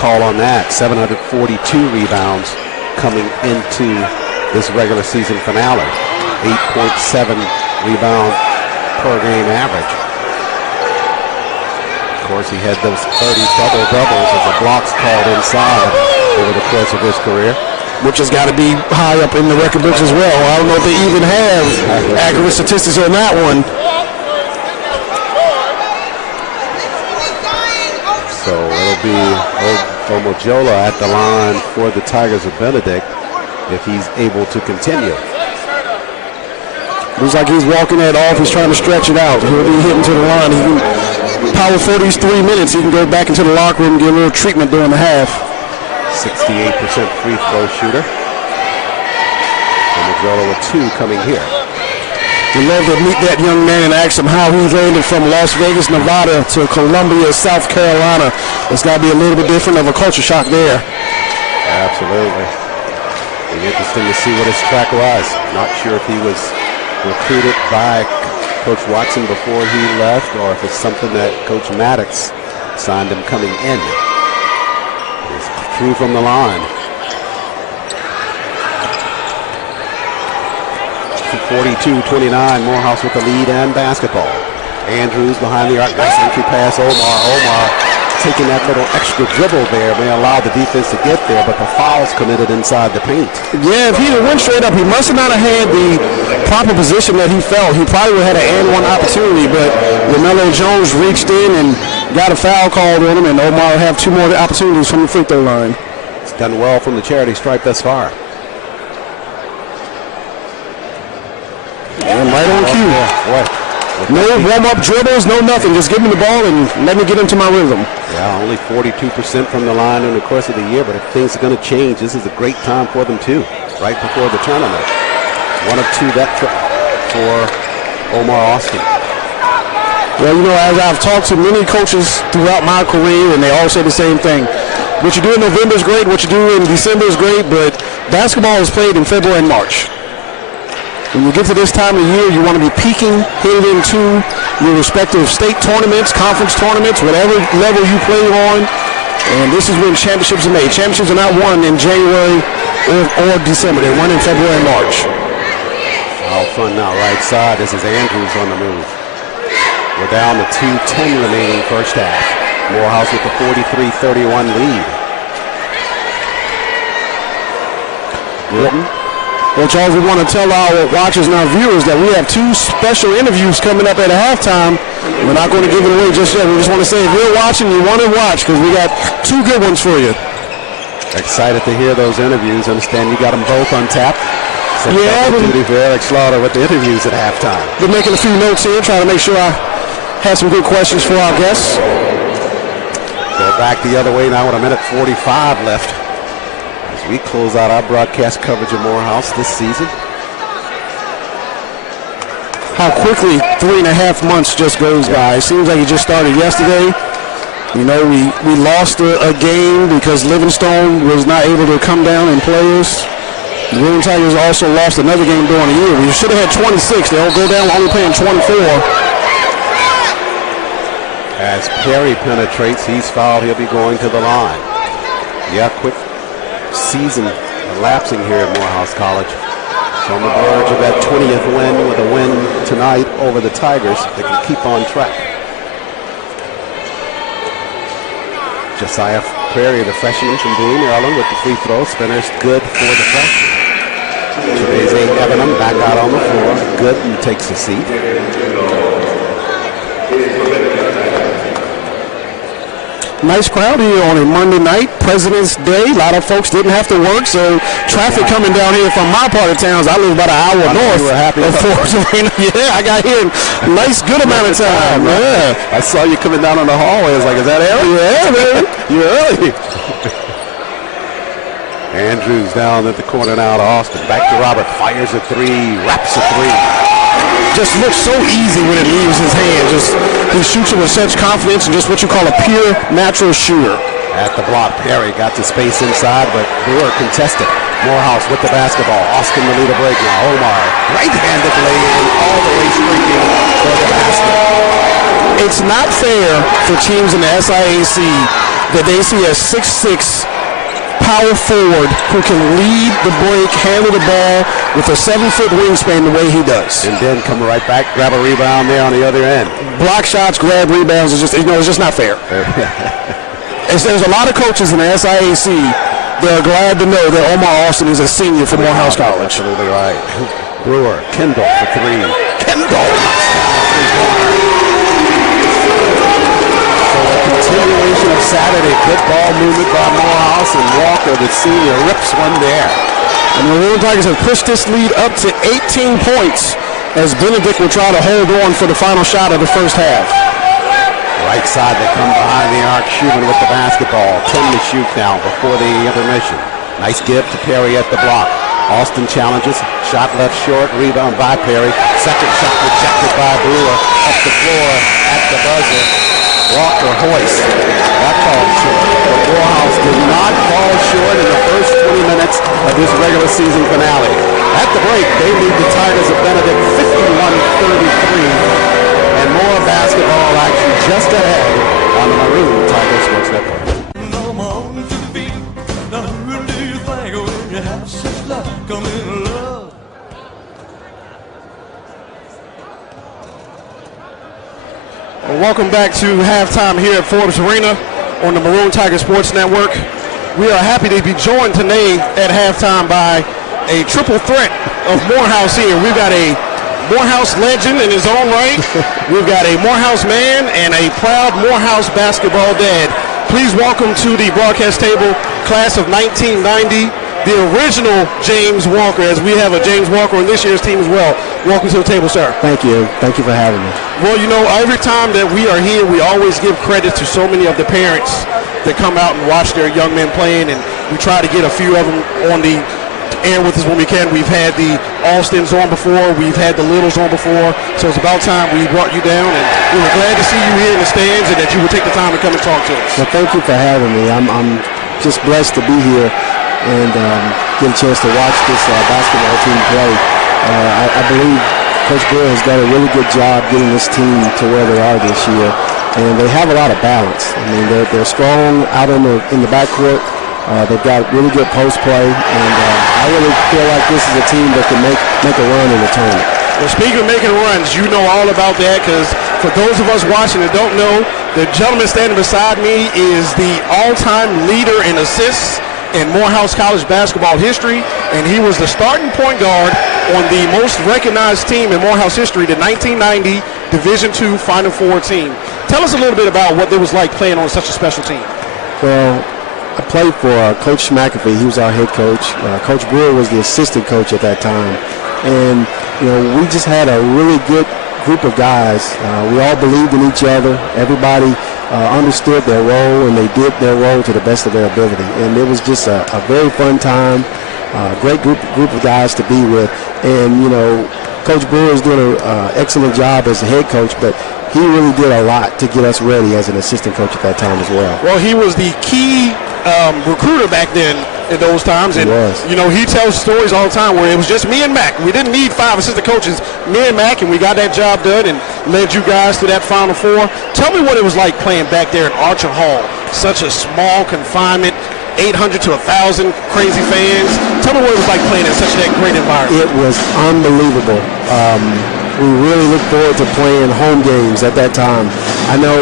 call on that. 742 rebounds coming into this regular season finale. 8.7 rebound per game average. Of course, he had those 30 double-doubles as the blocks called inside over the course of his career. Which has got to be high up in the record books as well. I don't know if they even have accurate statistics on that one. So it'll be Omojola at the line for the Tigers of Benedict if he's able to continue. Looks like he's walking that off. He's trying to stretch it out. He'll be hitting to the line. He can power for these 3 minutes. He can go back into the locker room and get a little treatment during the half. 68% free throw shooter. And Majola with 2 coming here. We'd love to meet that young man and ask him how he landed from Las Vegas, Nevada to Columbia, South Carolina. It's got to be a little bit different of a culture shock there. Absolutely. It'll be interesting to see what his track was. Not sure if he was recruited by Coach Watson before he left or if it's something that Coach Maddox signed him coming in. He's through from the line. 42-29, Morehouse with the lead and basketball. Andrews behind the arc, nice entry pass. Omar taking that little extra dribble there may allow the defense to get there, but the foul's committed inside the paint. Yeah, if he'd have went straight up, he must have not have had the proper position that he felt. He probably would have had an and one opportunity, but LaMelo Jones reached in and got a foul called on him, and Omar will have 2 more opportunities from the free throw line. It's done well from the charity stripe thus far. And right on cue. Boy. No warm-up dribbles, no nothing. Just give me the ball and let me get into my rhythm. Yeah, only 42% from the line in the course of the year, but if things are going to change, this is a great time for them too, right before the tournament. 1 of 2 that for Omar Austin. Well, you know, as I've talked to many coaches throughout my career, and they all say the same thing. What you do in November is great, what you do in December is great, but basketball is played in February and March. When you get to this time of year, you want to be peaking, headed into your respective state tournaments, conference tournaments, whatever level you play on. And this is when championships are made. Championships are not won in January or December. They're won in February and March. Out front now, right side. This is Andrews on the move. We're down to 2:10 remaining first half. Morehouse with the 43-31 lead. Well, Charles, we want to tell our watchers and our viewers that we have two special interviews coming up at halftime. We're not going to give it away just yet. We just want to say if you're watching, you want to watch because we got two good ones for you. Excited to hear those interviews. Understand you got them both on tap. Yeah. Duty for Eric Slaughter with the interviews at halftime. Been making a few notes here, trying to make sure I have some good questions for our guests. Go back the other way now with 1:45 left. As we close out our broadcast coverage of Morehouse this season. How quickly 3.5 months just goes by. It seems like it just started yesterday. You know, we lost a game because Livingstone was not able to come down and play us. The Maroon Tigers also lost another game during the year. We should have had 26. They'll go down only playing 24. As Perry penetrates, he's fouled. He'll be going to the line. Yeah, quick season elapsing here at Morehouse College. So on the verge of that 20th win with a win tonight over the Tigers. They can keep on track. Josiah Perry, the freshman from Boone, Maryland, with the free throw. Spinner's good for the freshman. Today's Evanham back out on the floor. Good and takes a seat. Nice crowd here on a Monday night, President's Day. A lot of folks didn't have to work, so traffic coming down here from my part of town. I live about an hour north of Forbes Arena. Yeah, I got here in a nice, good amount of time. Yeah. I saw you coming down on the hallway. I was like, is that Eric? Yeah, man. You're early. Andrews down at the corner now to Austin. Back to Robert. Fires a three. Wraps a three. Just looks so easy when it leaves his hand. He shoots it with such confidence and just what you call a pure, natural shooter. At the block, Perry got to space inside, but Brewer contested. Morehouse with the basketball. Austin the lead a break now. Omar, right-handed lay-in, all the way streaking for the basket. It's not fair for teams in the SIAC that they see a 6'6", power forward who can lead the break, handle the ball with a 7-foot wingspan the way he does. And then come right back, grab a rebound there on the other end. Block shots, grab rebounds, it's just not fair. There's a lot of coaches in the SIAC that are glad to know that Omar Austin is a senior for Morehouse College. Absolutely right. Brewer, Kendall for three. Kendall! Continuation of Saturday. Good ball movement by Morehouse, and Walker, the senior, rips one there. And the Maroon Tigers have pushed this lead up to 18 points as Benedict will try to hold on for the final shot of the first half. Right side, they come behind the arc. Schumann with the basketball. 10 to shoot now before the intermission. Nice give to Perry at the block. Austin challenges. Shot left short. Rebound by Perry. Second shot rejected by Brewer. Up the floor at the buzzer. Walker hoist. That falls short. But Morehouse did not fall short in the first 20 minutes of this regular season finale. At the break, they lead the Tigers of Benedict 51-33. And more basketball action just ahead on the Maroon Tigers Sports Network. Well, welcome back to halftime here at Forbes Arena on the Maroon Tigers Sports Network. We are happy to be joined today at halftime by a triple threat of Morehouse here. We've got a Morehouse legend in his own right. We've got a Morehouse man and a proud Morehouse basketball dad. Please welcome to the broadcast table, class of 1990, the original James Walker, as we have a James Walker on this year's team as well. Welcome to the table, sir. Thank you. Thank you for having me. Well, you know, every time that we are here, we always give credit to so many of the parents that come out and watch their young men playing, and we try to get a few of them on the air with us when we can. We've had the Austins on before. We've had the Littles on before. So it's about time we brought you down, and we were glad to see you here in the stands and that you would take the time to come and talk to us. Well, thank you for having me. I'm just blessed to be here and get a chance to watch this basketball team play. I believe Coach Brewer has done a really good job getting this team to where they are this year. And they have a lot of balance. I mean, they're strong out in the backcourt. They've got really good post play, and I really feel like this is a team that can make a run in the tournament. Well, speaking of making runs, you know all about that, because for those of us watching that don't know, the gentleman standing beside me is the all-time leader in assists in Morehouse College basketball history, and he was the starting point guard on the most recognized team in Morehouse history, the 1990 Division II Final Four team. Tell us a little bit about what it was like playing on such a special team. Well, I played for Coach McAfee. He was our head coach. Coach Brewer was the assistant coach at that time. And, we just had a really good group of guys. We all believed in each other. Everybody understood their role, and they did their role to the best of their ability. And it was just a very fun time, great group of guys to be with. And, Coach Brewer is doing an excellent job as the head coach, but he really did a lot to get us ready as an assistant coach at that time as well. Well, he was the key recruiter back then in those times. And, he tells stories all the time where it was just me and Mac. We didn't need 5 assistant coaches, me and Mac, and we got that job done and led you guys to that Final Four. Tell me what it was like playing back there in Archer Hall, such a small confinement, 800 to 1,000 crazy fans. Tell me what it was like playing in such a great environment. It was unbelievable. We really looked forward to playing home games at that time. I know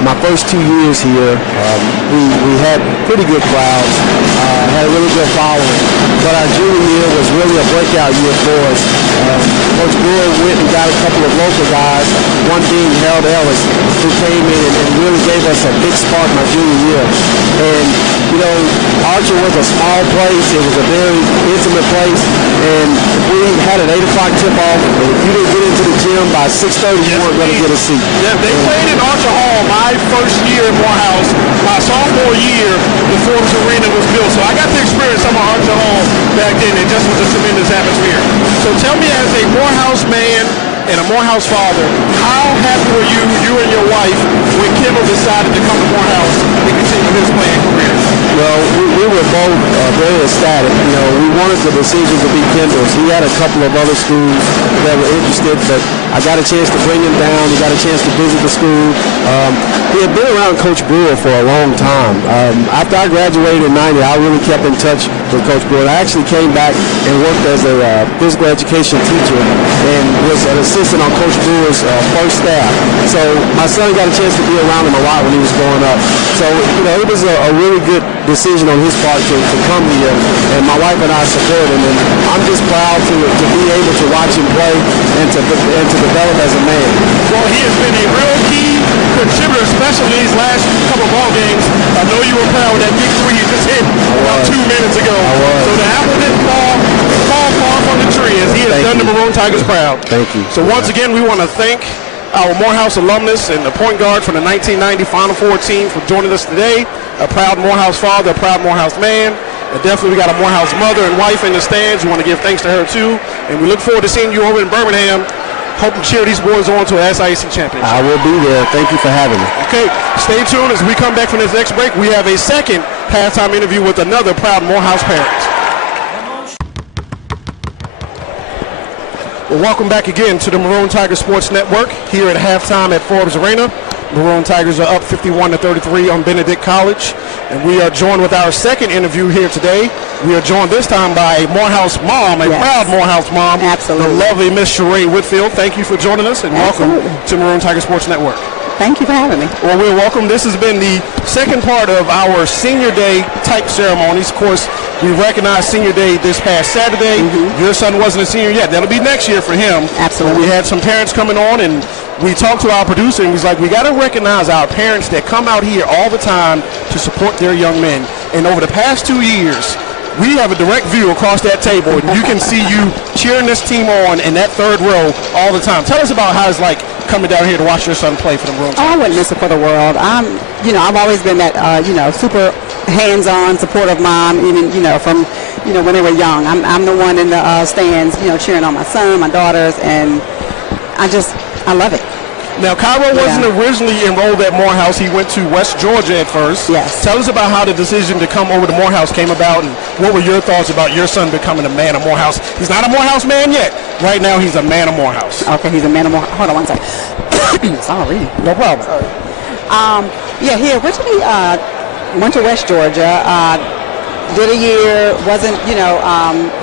my first 2 years here, we had pretty good crowds, had a really good following, but our junior year was really a breakout year for us. Coach Brewer went and got a couple of local guys, one being Harold Ellis, who came in and really gave us a big spark my junior year. And, Archer was a small place. It was a very intimate place, and we had an 8 o'clock tip-off. If you didn't get into the gym by 6:30, you weren't going to get a seat. Yeah, they played in Archer Hall my first year in Morehouse. My sophomore year, the Forbes Arena was built, so I got to experience some of Archer Hall back then. It just was a tremendous atmosphere. So tell me, as a Morehouse man and a Morehouse father, how happy were you and your wife, when Kendall decided to come to Morehouse and continue his playing career? Well, we were both very ecstatic. We wanted the decision to be Kendall's. He had a couple of other schools that were interested, but I got a chance to bring him down. He got a chance to visit the school. He had been around Coach Brewer for a long time. After I graduated in 90, I really kept in touch with Coach Brewer. I actually came back and worked as a physical education teacher and was an assistant on Coach Brewer's first staff. So my son got a chance to be around him a lot when he was growing up. So, it was a really good decision on his part to come here, and my wife and I support him, and I'm just proud to be able to watch him play and to develop as a man. Well, he has been a real key contributor, especially these last couple of ball games. I know you were proud of that big 3 you just hit about 2 minutes ago. So the apple didn't fall far from the tree, as he has done the Maroon Tigers proud. Thank you. So once again, we want to thank our Morehouse alumnus and the point guard from the 1990 Final Four team for joining us today. A proud Morehouse father, a proud Morehouse man. And definitely we got a Morehouse mother and wife in the stands. We want to give thanks to her too. And we look forward to seeing you over in Birmingham. Hope to cheer these boys on to an SIAC championship. I will be there. Thank you for having me. Okay, stay tuned as we come back from this next break. We have a second halftime interview with another proud Morehouse parent. Well, welcome back again to the Maroon Tigers Sports Network here at halftime at Forbes Arena. Maroon Tigers are up 51-33 on Benedict College, and we are joined with our second interview here today. We are joined this time by a Morehouse mom, proud Morehouse mom, Absolutely. the lovely Miss Sheree Whitfield. Thank you for joining us, and welcome to Maroon Tigers Sports Network. Thank you for having me. Well, we're welcome. This has been the second part of our Senior Day type ceremonies. Of course, we recognized Senior Day this past Saturday. Your son wasn't a senior yet. That'll be next year for him. Absolutely. We had some parents coming on, and we talked to our producer, and he's like, we got to recognize our parents that come out here all the time to support their young men. And over the past 2 years, we have a direct view across that table, and you can see you cheering this team on in that third row all the time. Tell us about how it's like coming down here to watch your son play for the Maroon Tigers. Oh, I wouldn't miss it for the world. I've always been that, super hands-on, supportive mom, even, from, when they were young. I'm the one in the stands, cheering on my son, my daughters, and I love it. Now, Cairo wasn't originally enrolled at Morehouse. He went to West Georgia at first. Yes. Tell us about how the decision to come over to Morehouse came about, and what were your thoughts about your son becoming a man of Morehouse? He's not a Morehouse man yet. Right now, he's a man of Morehouse. Okay, he's a man of Morehouse. Hold on one second. Sorry. No problem. Yeah, he originally went to West Georgia. Did a year, wasn't,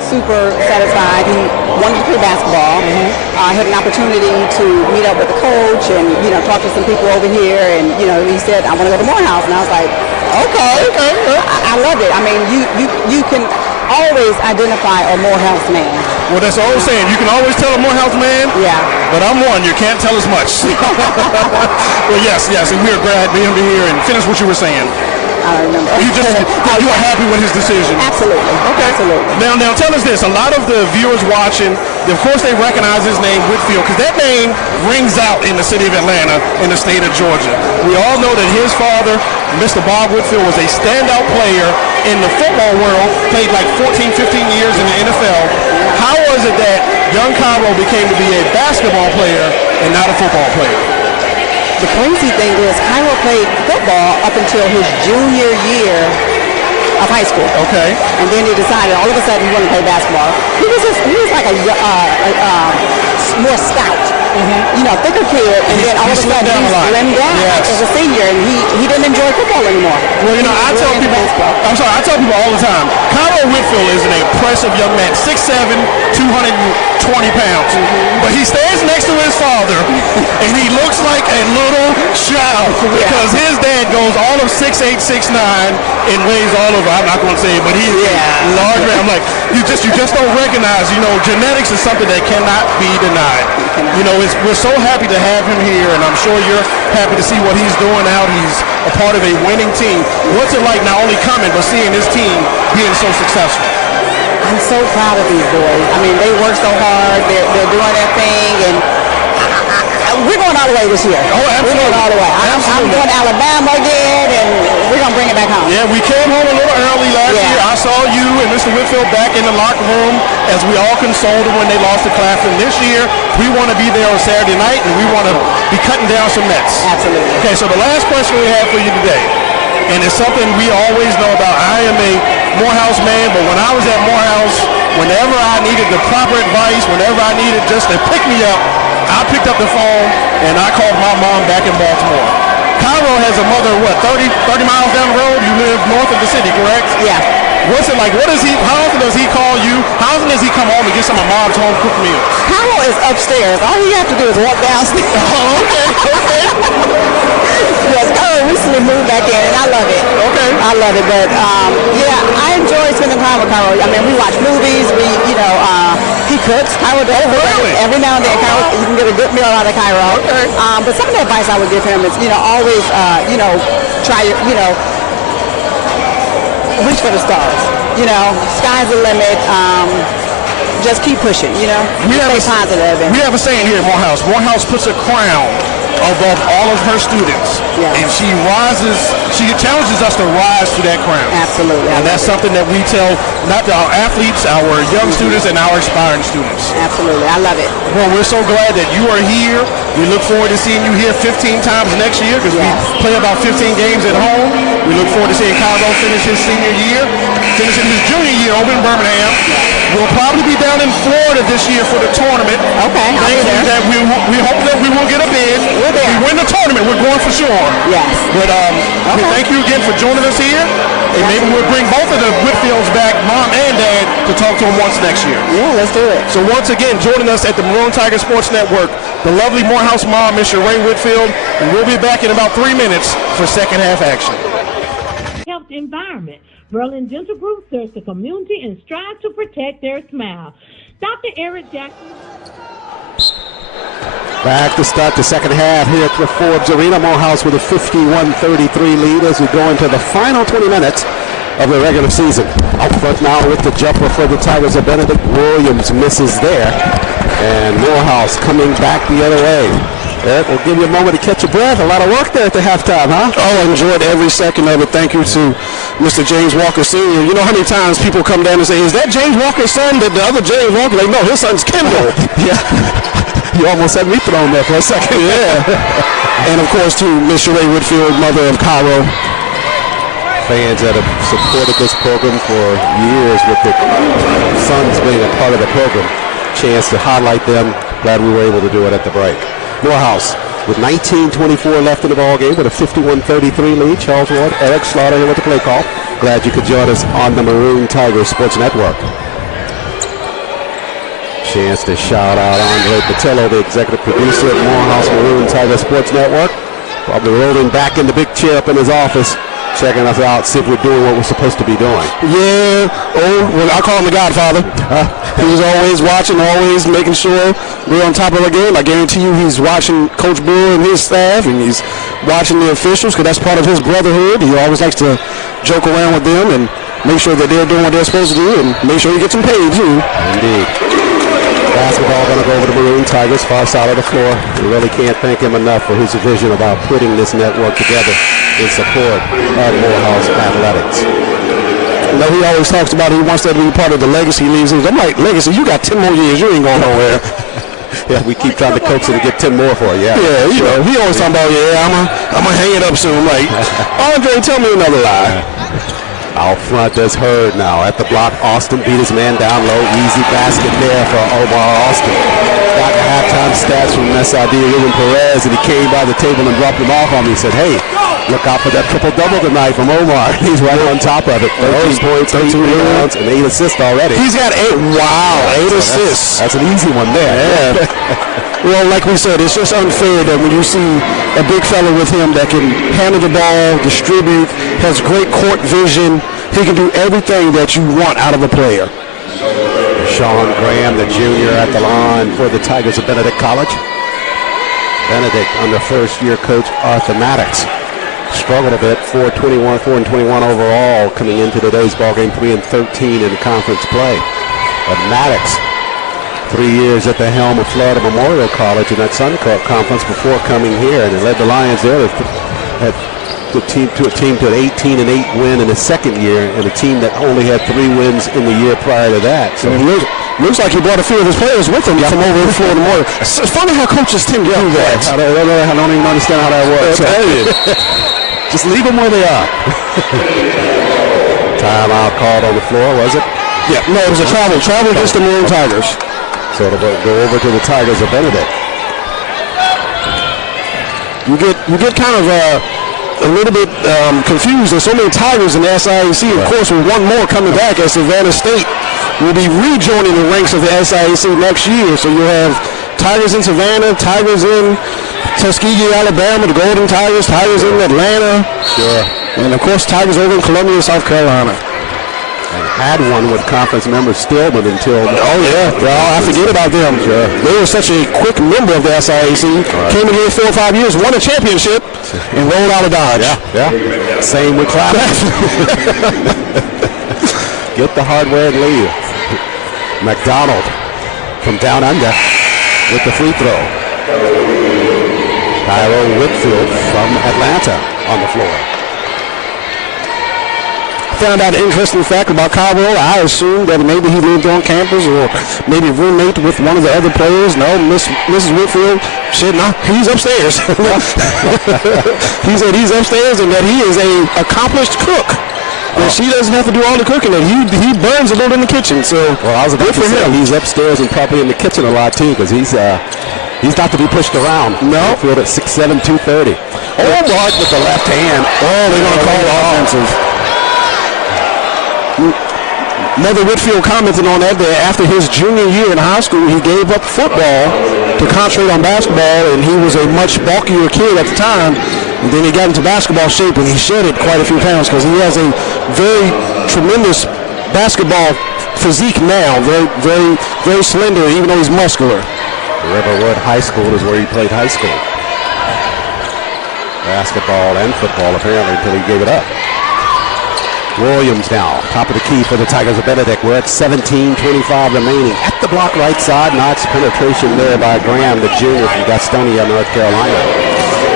super satisfied. He wanted to play basketball. I had an opportunity to meet up with the coach and, talk to some people over here. And, he said, I want to go to Morehouse. And I was like, okay. I love it. I mean, you can always identify a Morehouse man. Well, that's the old saying. You can always tell a Morehouse man. Yeah. But I'm one. You can't tell as much. Well, yes. And we're glad to be here and finish what you were saying. I don't remember. You were happy with his decision? Absolutely. Okay. Absolutely. Now tell us this. A lot of the viewers watching, of course, they recognize his name, Whitfield, because that name rings out in the city of Atlanta, in the state of Georgia. We all know that his father, Mr. Bob Whitfield, was a standout player in the football world, played like 14, 15 years in the NFL. How was it that young Cairo became to be a basketball player and not a football player? The crazy thing is, Cairo played football up until his junior year of high school. Okay. And then he decided all of a sudden he wanted to play basketball. He was like a more stout, thicker kid, and then all of a sudden he slimmed down as a senior, and he didn't enjoy football anymore. Well, I tell people all the time, Cairo Whitfield is an impressive young man, 6'7", 220 pounds. But he stands next to his father, and he looks like a little child because his dad goes all of 6'8", 6'9", and weighs all of, I'm not going to say it, but he's large. I'm like, you just don't recognize, genetics is something that cannot be denied. We're so happy to have him here, and I'm sure you're happy to see what he's doing out. He's a part of a winning team. What's it like not only coming, but seeing his team being so successful? I'm so proud of these boys. I mean, they work so hard. They're doing their thing, and we're going all the way this year. Oh, absolutely. We're going all the way. I'm going to Alabama again, and we're going to bring it back home. Yeah, we came home a little early last year. I saw you and Mr. Whitfield back in the locker room as we all consoled when they lost to Claflin. This year, we want to be there on Saturday night, and we want to be cutting down some nets. Absolutely. Okay, so the last question we have for you today, and it's something we always know about. I am a Morehouse man, but when I was at Morehouse, whenever I needed the proper advice, whenever I needed just to pick me up, I picked up the phone and I called my mom back in Baltimore. Cairo has a mother, 30 miles down the road? You live north of the city, correct? Yeah. What's it like? How often does he call you? How often does he come home and get some of mom's home cooked meals? Cairo is upstairs. All you have to do is walk downstairs. Oh, okay. Yes, Cairo recently moved back in, and I love it. Okay. I love it, but I enjoy spending time with Cairo. I mean, we watch movies. He cooks. Cairo does. Really? Every now and then, you can get a good meal out of Cairo. Okay. But some of the advice I would give him is, always, try, reach for the stars. Sky's the limit. Just keep pushing. Stay positive. We have a saying here at Morehouse. Morehouse puts a crown above all of her students, and she challenges us to rise to that crown. Absolutely. And that's something that we tell not our athletes, our young students, and our aspiring students. Absolutely. I love it. Well, we're so glad that you are here. We look forward to seeing you here 15 times next year because we play about 15 games at home. We look forward to seeing Cairo finish his senior year, finishing his junior year over in Birmingham. We'll probably be down in Florida this year for the tournament. Okay. Thankfully, that we hope that we will get a bid. We're there. If we win the tournament, we're going for sure. Yes. But we thank you again for joining us here. And maybe we'll bring both of the Whitfields back, mom and dad, to talk to them once next year. Yeah, let's do it. So once again, joining us at the Maroon Tigers Sports Network, the lovely Morehouse mom, Mr. Ray Whitfield. And we'll be back in about 3 minutes for second half action. Health environment. Berlin Dental Group serves the community and strives to protect their smile. Dr. Eric Jackson. Back to start the second half here at the Forbes Arena. Morehouse with a 51-33 lead as we go into the final 20 minutes of the regular season. Out front now with the jumper for the Tigers of Benedict Williams misses there. And Morehouse coming back the other way. Eric, we'll give you a moment to catch your breath. A lot of work there at the halftime, huh? Oh, I enjoyed every second of it. Thank you to Mr. James Walker Sr. You know how many times people come down and say, is that James Walker's son? The other James Walker? Like, no, his son's Kendall. Yeah. You almost had me thrown there for a second. Yeah. And, of course, to Miss Sheree Whitfield, mother of Cairo. Fans that have supported this program for years with the sons being a part of the program. Chance to highlight them. Glad we were able to do it at the break. Morehouse with 19:24 left in the ball game with a 51-33 lead. Charles Ward, Eric Slaughter here with the play call. Glad you could join us on the Maroon Tigers Sports Network. Chance to shout out Andre Patillo, the executive producer at Morehouse Maroon Tigers Sports Network. Probably rolling back in the big chair up in his office, checking us out, see if we're doing what we're supposed to be doing. Yeah, I call him the Godfather. He's always watching, always making sure we're on top of the game. I guarantee you he's watching Coach Brewer and his staff, and he's watching the officials, because that's part of his brotherhood. He always likes to joke around with them and make sure that they're doing what they're supposed to do, and make sure he gets them paid, too. Indeed. Basketball going to go over to Maroon Tigers, far side of the floor. We really can't thank him enough for his vision about putting this network together in support of Morehouse athletics. You know, he always talks about he wants that to be part of the legacy leagues. I'm like, legacy, you got 10 more years, you ain't going nowhere. Yeah, we keep trying to coax him to get 10 more for you. Yeah, you know, he always talking about, I'm going to hang it up soon. Like, Andre, tell me another lie. Out front, there's Hurd now at the block. Austin beat his man down low. Easy basket there for Omar Austin. Got the halftime stats from SID Ruben Perez, and he came by the table and dropped them off on me. He said, hey, look out for that triple-double tonight from Omar. He's right on top of it. 13 points, 13 rebounds, and 8 assists already. He's got 8. Wow, 8 assists. That's an easy one there. Yeah. Well, like we said, it's just unfair that when you see a big fella with him that can handle the ball, distribute, has great court vision, he can do everything that you want out of a player. Sean Graham, the junior, at the line for the Tigers of Benedict College. Benedict under first-year coach Arthur Maddox. Struggled a bit, 4-21 overall coming into today's ballgame, 3-13 in conference play. But Maddox, 3 years at the helm of Florida Memorial College in that Sun Cup conference before coming here, and he led the Lions there to an 18-8 win in his second year, and a team that only had 3 wins in the year prior to that. So looks like he brought a few of his players with him from over in Florida Memorial. It's funny how coaches tend to do that. I don't even understand how that works. Just leave them where they are. Timeout called on the floor, was it? Yeah, no, it was a travel against the Maroon Tigers. So it'll go over to the Tigers of Benedict. You get kind of a little bit confused. There's so many Tigers in the SIAC. Of course, with one more coming back as Savannah State will be rejoining the ranks of the SIAC next year. So you'll have Tigers in Savannah, Tigers in Tuskegee, Alabama, the Golden Tigers, Tigers in Atlanta. Sure. And, of course, Tigers over in Columbia, South Carolina. And had one with conference members Stillman until... I forget about them. Sure. They were such a quick member of the SIAC. Right. Came in here 4 or 5 years, won a championship, and rolled out of Dodge. Yeah. Same with Clemson. Get the hardware and leave. McDonald from down under with the free throw. Cairo Whitfield from Atlanta on the floor. Found out an interesting fact about Cairo. I assumed that maybe he lived on campus or maybe roommate with one of the other players. No, Mrs. Whitfield said, no, he's upstairs. He said he's upstairs and that he is an accomplished cook. That she doesn't have to do all the cooking, and he burns a little in the kitchen. So, well, I was about to say he's upstairs and probably in the kitchen a lot too, because he's not to be pushed around. No. Field at 6'7", 230. Mark with the left hand. They're going to call it offensive. Mother Whitfield commented on that after his junior year in high school, he gave up football to concentrate on basketball, and he was a much bulkier kid at the time. And then he got into basketball shape, and he shedded quite a few pounds because he has a very tremendous basketball physique now, very, very, very slender, even though he's muscular. Riverwood High School is where he played high school. Basketball and football, apparently, until he gave it up. Williams now, top of the key for the Tigers of Benedict. We're at 17:25 remaining. At the block right side, nice penetration there by Graham, the junior from Gastonia, North Carolina.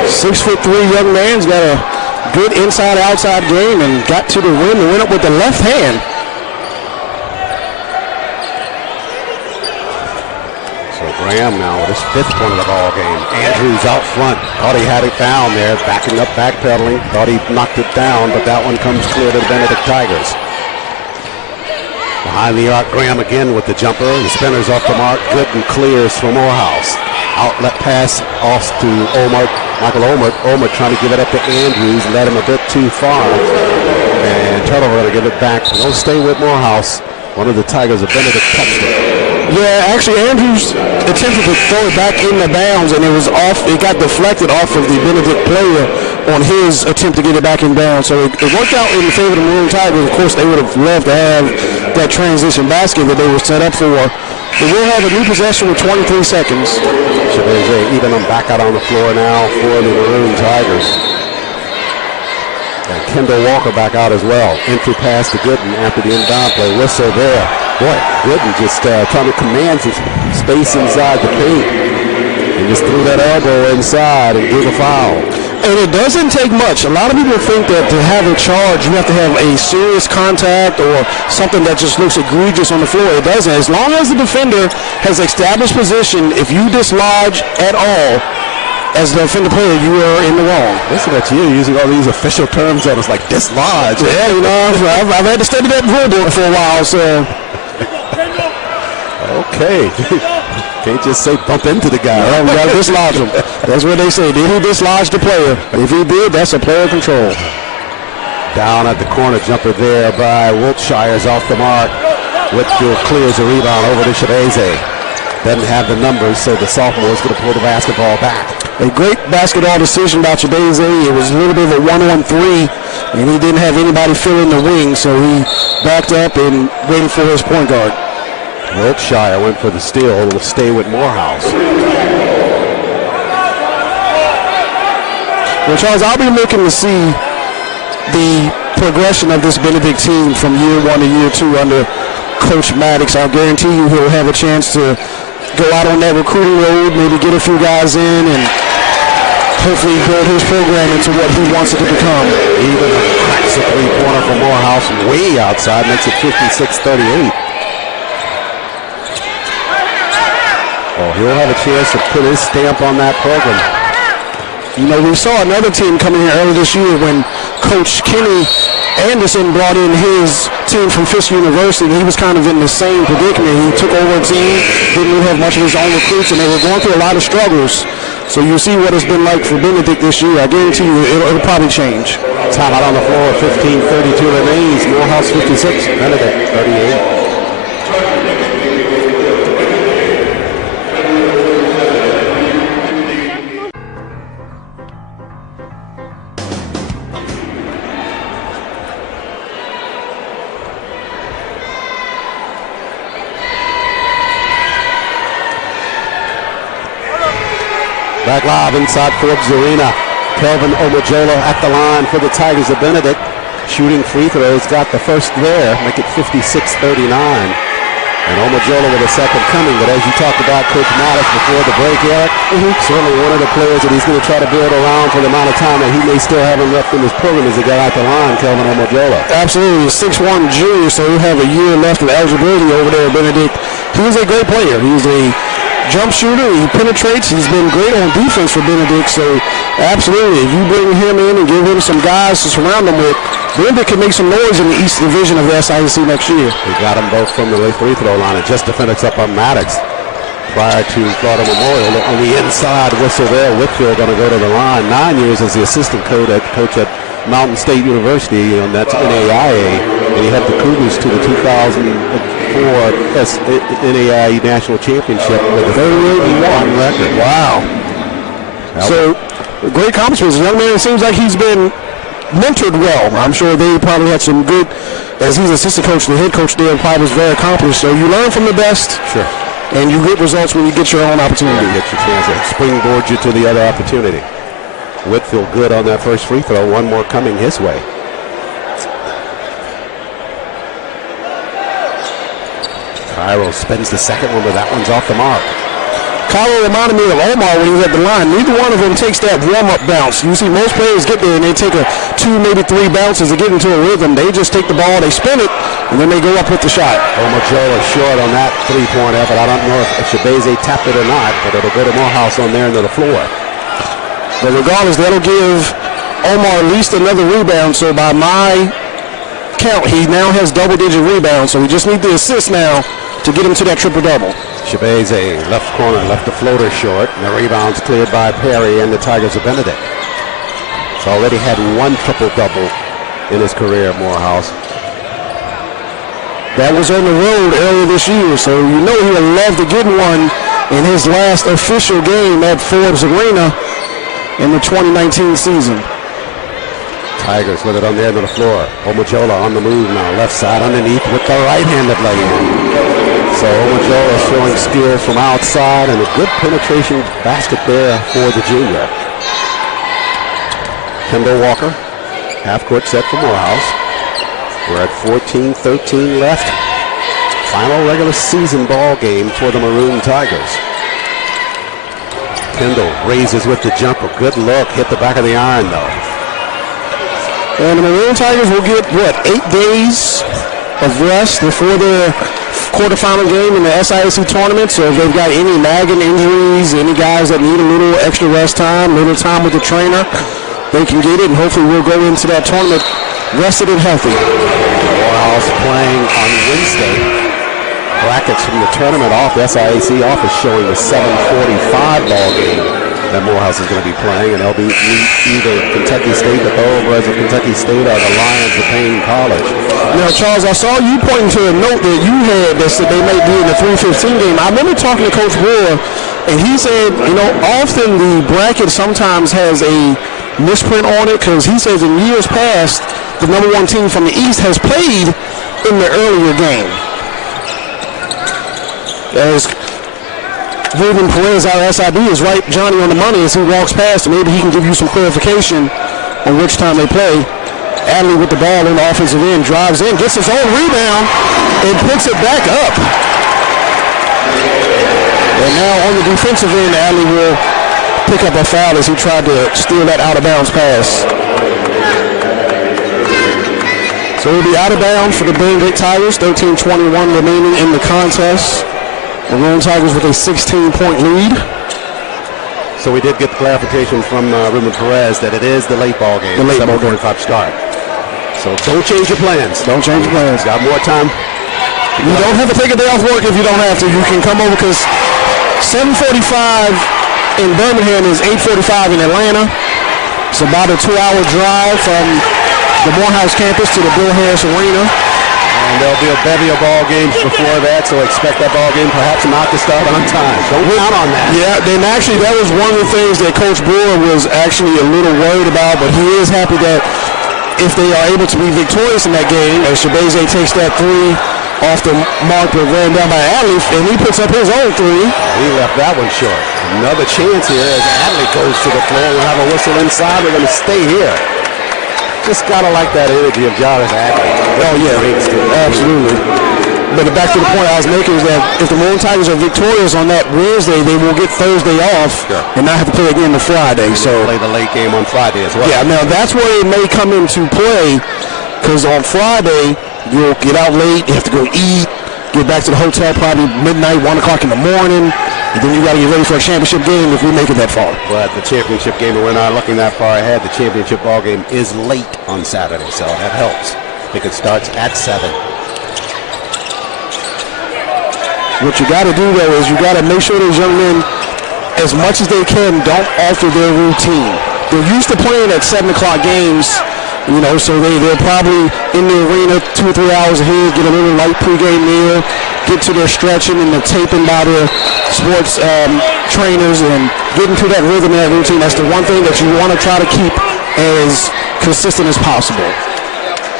6'3" young man's got a good inside-outside game and got to the rim and went up with the left hand. So Graham now with his 5th point of the ball game. Andrews out front. Thought he had it down there, backing up, backpedaling. Thought he knocked it down, but that one comes clear to the Benedict Tigers. Behind the arc, Graham again with the jumper. The spinner's off the mark. Gooden clears for Morehouse. Outlet pass off to Olmert. Michael Olmert. Olmert trying to give it up to Andrews. Led him a bit too far. And Turtle going to give it back. They'll stay with Morehouse. One of the Tigers of Benedict touched it. Yeah, actually Andrews attempted to throw it back in the bounds, and it was off. It got deflected off of the Benedict player on his attempt to get it back in bounds. So it worked out in favor of the Maroon Tigers. Of course, they would have loved to have that transition basket that they were set up for. But we'll have a new possession with 23 seconds. Chavez even them back out on the floor now for the Maroon Tigers. And Kendall Walker back out as well. Entry pass to Gooden after the inbound play. Whistle there. Boy, Gooden just trying to command some space inside the paint. And just threw that elbow inside and gave a foul. And it doesn't take much. A lot of people think that to have a charge, you have to have a serious contact or something that just looks egregious on the floor. It doesn't. As long as the defender has established position, if you dislodge at all, as the offender player, you are in the wrong. Listen at you using all these official terms that it's like dislodge. Yeah, you know, I've had to study that rule book for a while, so. Okay. Can't just say bump into the guy. Well, we got to dislodge him. That's what they say. Did he dislodge the player? If he did, that's a player control. Down at the corner, jumper there by Wiltshire's off the mark. Whitfield clears the rebound over to Chavez. Doesn't have the numbers, so the sophomore is going to pull the basketball back. A great basketball decision by Chavez. It was a little bit of a 1-on-3, and he didn't have anybody filling the wing, so he backed up and waited for his point guard. Wiltshire went for the steal. Will stay with Morehouse. Well, Charles, I'll be looking to see the progression of this Benedict team from year 1 to year 2 under Coach Maddox. I'll guarantee you he'll have a chance to go out on that recruiting road, maybe get a few guys in, and hopefully build his program into what he wants it to become. Even cracks a three-pointer for Morehouse way outside, makes it 56-38. Oh, he'll have a chance to put his stamp on that program. You know, we saw another team coming here earlier this year when Coach Kenny Anderson brought in his team from Fisk University. He was kind of in the same predicament. He took over a team, didn't really have much of his own recruits, and they were going through a lot of struggles. So you'll see what it's been like for Benedict this year. I guarantee you it'll probably change. Timeout on the floor, 15:32 remains. Morehouse 56, Benedict 38. Back live inside Forbes Arena. Kelvin Omojola at the line for the Tigers of Benedict. Shooting free throws, got the first there, make it 56-39. And Omojola with a second coming, but as you talked about Coach Maddox before the break, Eric, certainly one of the players that he's going to try to build around for the amount of time that he may still have left in his program as he got out the line, Kelvin Omojola. Absolutely, 6'1" junior, so he'll have a year left of eligibility over there at Benedict. He's a great player. He's a jump shooter. He penetrates. He's been great on defense for Benedict, so absolutely, if you bring him in and give him some guys to surround him with, Benedict can make some noise in the East Division of the SIAC next year. He got them both from the free throw line, and just to finish up on Maddox prior to Florida Memorial. On the inside whistle there, Whitfield going to go to the line. 9 years as the assistant coach at Mountain State University, and that's NAIA. And he helped the Cougars to the 2004 NAIA National Championship with a 38-1 record. Wow. So, great accomplishments. The young man, it seems like he's been mentored well. I'm sure they probably had some good, as he's assistant coach, the head coach there probably was very accomplished. So you learn from the best. Sure. And you get results when you get your own opportunity. You get your chance to springboard you to the other opportunity. Whitfield good on that first free throw. One more coming his way. Cairo spends the second one, but that one's off the mark. Kylo reminded me of Omar when he was at the line. Neither one of them takes that warm-up bounce. You see most players get there and they take a 2, maybe 3 bounces to get into a rhythm. They just take the ball, they spin it, and then they go up with the shot. Omojola short on that three-point effort. I don't know if Shabazz tapped it or not, but it'll go to Morehouse on there into the floor. But regardless, that'll give Omar at least another rebound. So by my count, he now has double-digit rebounds. So we just need the assist now to get him to that triple-double. Shabazz left corner, left the floater short, and the rebound's cleared by Perry and the Tigers of Benedict. He's already had 1 triple-double in his career at Morehouse. That was on the road earlier this year, so you know he would love to get one in his last official game at Forbes Arena in the 2019 season. Tigers with it on the end of the floor. Omojola on the move now, left side underneath with the right-handed lay-in. So Omojola showing skill from outside and a good penetration basket there for the junior. Kendall Walker, half-court set for Morehouse. We're at 14-13 left. Final regular season ball game for the Maroon Tigers. Kendall raises with the jumper. Good look. Hit the back of the iron, though. And the Maroon Tigers will get, 8 days of rest before their quarterfinal game in the SIAC tournament. So if they've got any nagging injuries, any guys that need a little extra rest time, little time with the trainer, they can get it, and hopefully we'll go into that tournament rested and healthy. Morehouse playing on Wednesday. Brackets from the tournament off. The SIAC office showing the 7:45 ball game that Morehouse is going to be playing, and they'll be either Kentucky State, the Thoroughbreds of Kentucky State, or the Lions of Payne College. Now, Charles, I saw you pointing to a note that you had that said they may be in the 3:15 game. I remember talking to Coach Brewer, and he said, often the bracket sometimes has a misprint on it, because he says in years past, the number 1 team from the East has played in the earlier game. As Ruben Perez, our SID, is right Johnny on the money as he walks past, and maybe he can give you some clarification on which time they play. Adley with the ball in the offensive end, drives in, gets his own rebound, and picks it back up. And now on the defensive end, Adley will pick up a foul as he tried to steal that out-of-bounds pass. So it'll be out of bounds for the Benedict Tigers, 13:21 remaining in the contest. The Maroon Tigers with a 16-point lead. So we did get the clarification from Ruben Perez that it is the late ball game. The late ball game. 7:45 start. So don't change your plans. Don't change your plans. Got more time. You don't have to take a day off work if you don't have to. You can come over because 7:45 in Birmingham is 8:45 in Atlanta. It's about a 2-hour drive from the Morehouse campus to the Bill Harris Arena. And there'll be a bevy of ball games before that, so expect that ball game perhaps not to start on time. Don't count on that. Yeah, then actually that was one of the things that Coach Brewer was actually a little worried about, but he is happy that if they are able to be victorious in that game, as Shabazz takes that 3 off the mark but ran down by Adley, and he puts up his own 3. He left that one short. Another chance here as Adley goes to the floor. We'll have a whistle inside. We're going to stay here. Just gotta like that energy of Jarvis Adley. Oh yeah, absolutely. But back to the point I was making is that if the Maroon Tigers are victorious on that Wednesday, they will get Thursday off and not have to play again the Friday. So play the late game on Friday as well. Yeah, now that's where it may come into play, because on Friday you'll get out late, you have to go eat, get back to the hotel probably midnight, 1 o'clock in the morning. And then you got to get ready for a championship game if we make it that far. But the championship game, and we're not looking that far ahead, the championship ball game is late on Saturday, so that helps. I think it starts at 7. What you got to do, though, is you got to make sure those young men, as much as they can, don't alter their routine. They're used to playing at 7 o'clock games, so they're probably in the arena 2 or 3 hours ahead, get a little light pregame meal, get to their stretching and the taping by their sports trainers and get into that rhythm and that routine. That's the one thing that you want to try to keep as consistent as possible.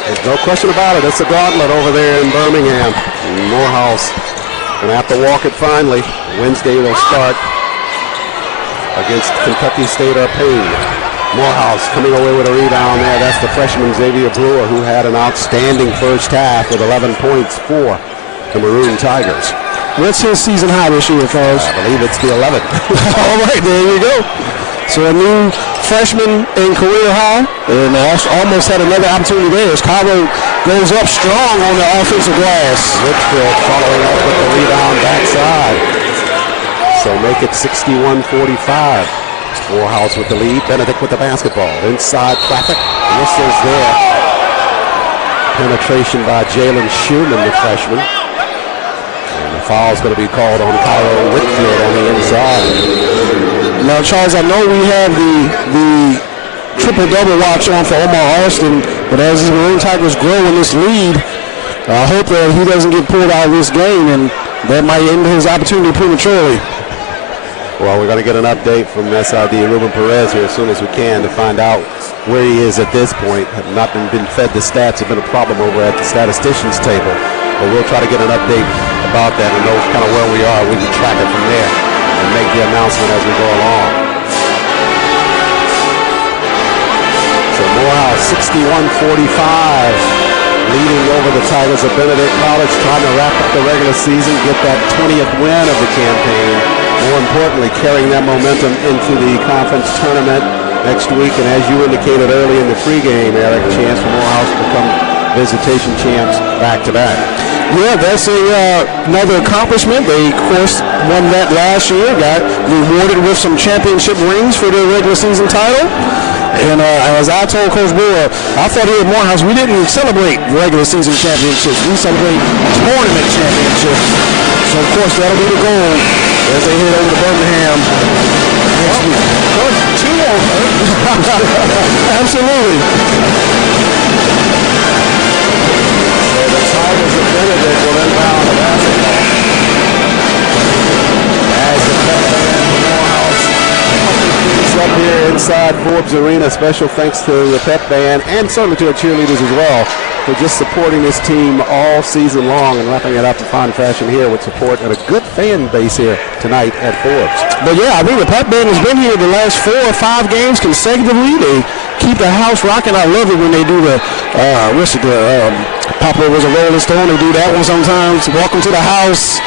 There's no question about it. It's a gauntlet over there in Birmingham. Morehouse going to have to walk it finally. Wednesday they'll start against Kentucky State or Payne. Morehouse coming away with a rebound there. That's the freshman Xavier Brewer, who had an outstanding first half with 11 points for the Maroon Tigers. What's his season high this year, fellas? I believe it's the 11th. All right, there you go. So a new freshman in career high, and almost had another opportunity there as Cairo goes up strong on the offensive glass. Whitfield following up with the rebound backside. So make it 61-45. Morehouse with the lead. Benedict with the basketball. Inside traffic. Whistles there. Penetration by Jalen Schumann, the freshman. And the foul's going to be called on Cairo Whitfield on the inside. Now, Charles, I know we have the triple-double watch on for Omar Austin, but as the Maroon Tigers grow in this lead, I hope that he doesn't get pulled out of this game, and that might end his opportunity prematurely. Well, we're going to get an update from SID Ruben Perez here as soon as we can to find out where he is at this point. Have not been fed the stats. Have been a problem over at the statisticians table, but we'll try to get an update about that and know kind of where we are. We can track it from there and make the announcement as we go along. So Morehouse 61-45. Leading over the Tigers of Benedict College, trying to wrap up the regular season, get that 20th win of the campaign. More importantly, carrying that momentum into the conference tournament next week. And as you indicated early in the pregame, Eric, chance for Morehouse to become visitation champs back-to-back. Yeah, that's another accomplishment. They, of course, won that last year, got rewarded with some championship rings for their regular season title. And as I told Coach Brewer, I thought here at Morehouse we didn't celebrate regular season championships. We celebrate tournament championships. So, of course, that'll be the goal as they head over to Birmingham next week. Two on Absolutely. So the Tigers of Benedict will inbound the basketball. As the Morehouse up here inside Forbes Arena. Special thanks to the pep band and certainly to the cheerleaders as well for just supporting this team all season long and wrapping it up in fine fashion here with support and a good fan base here tonight at Forbes. But yeah, I think the pep band has been here the last 4 or 5 games consecutively. They keep the house rocking. I love it when they do the Pop Over a Rolling Stone. They do that one sometimes. Welcome to the house.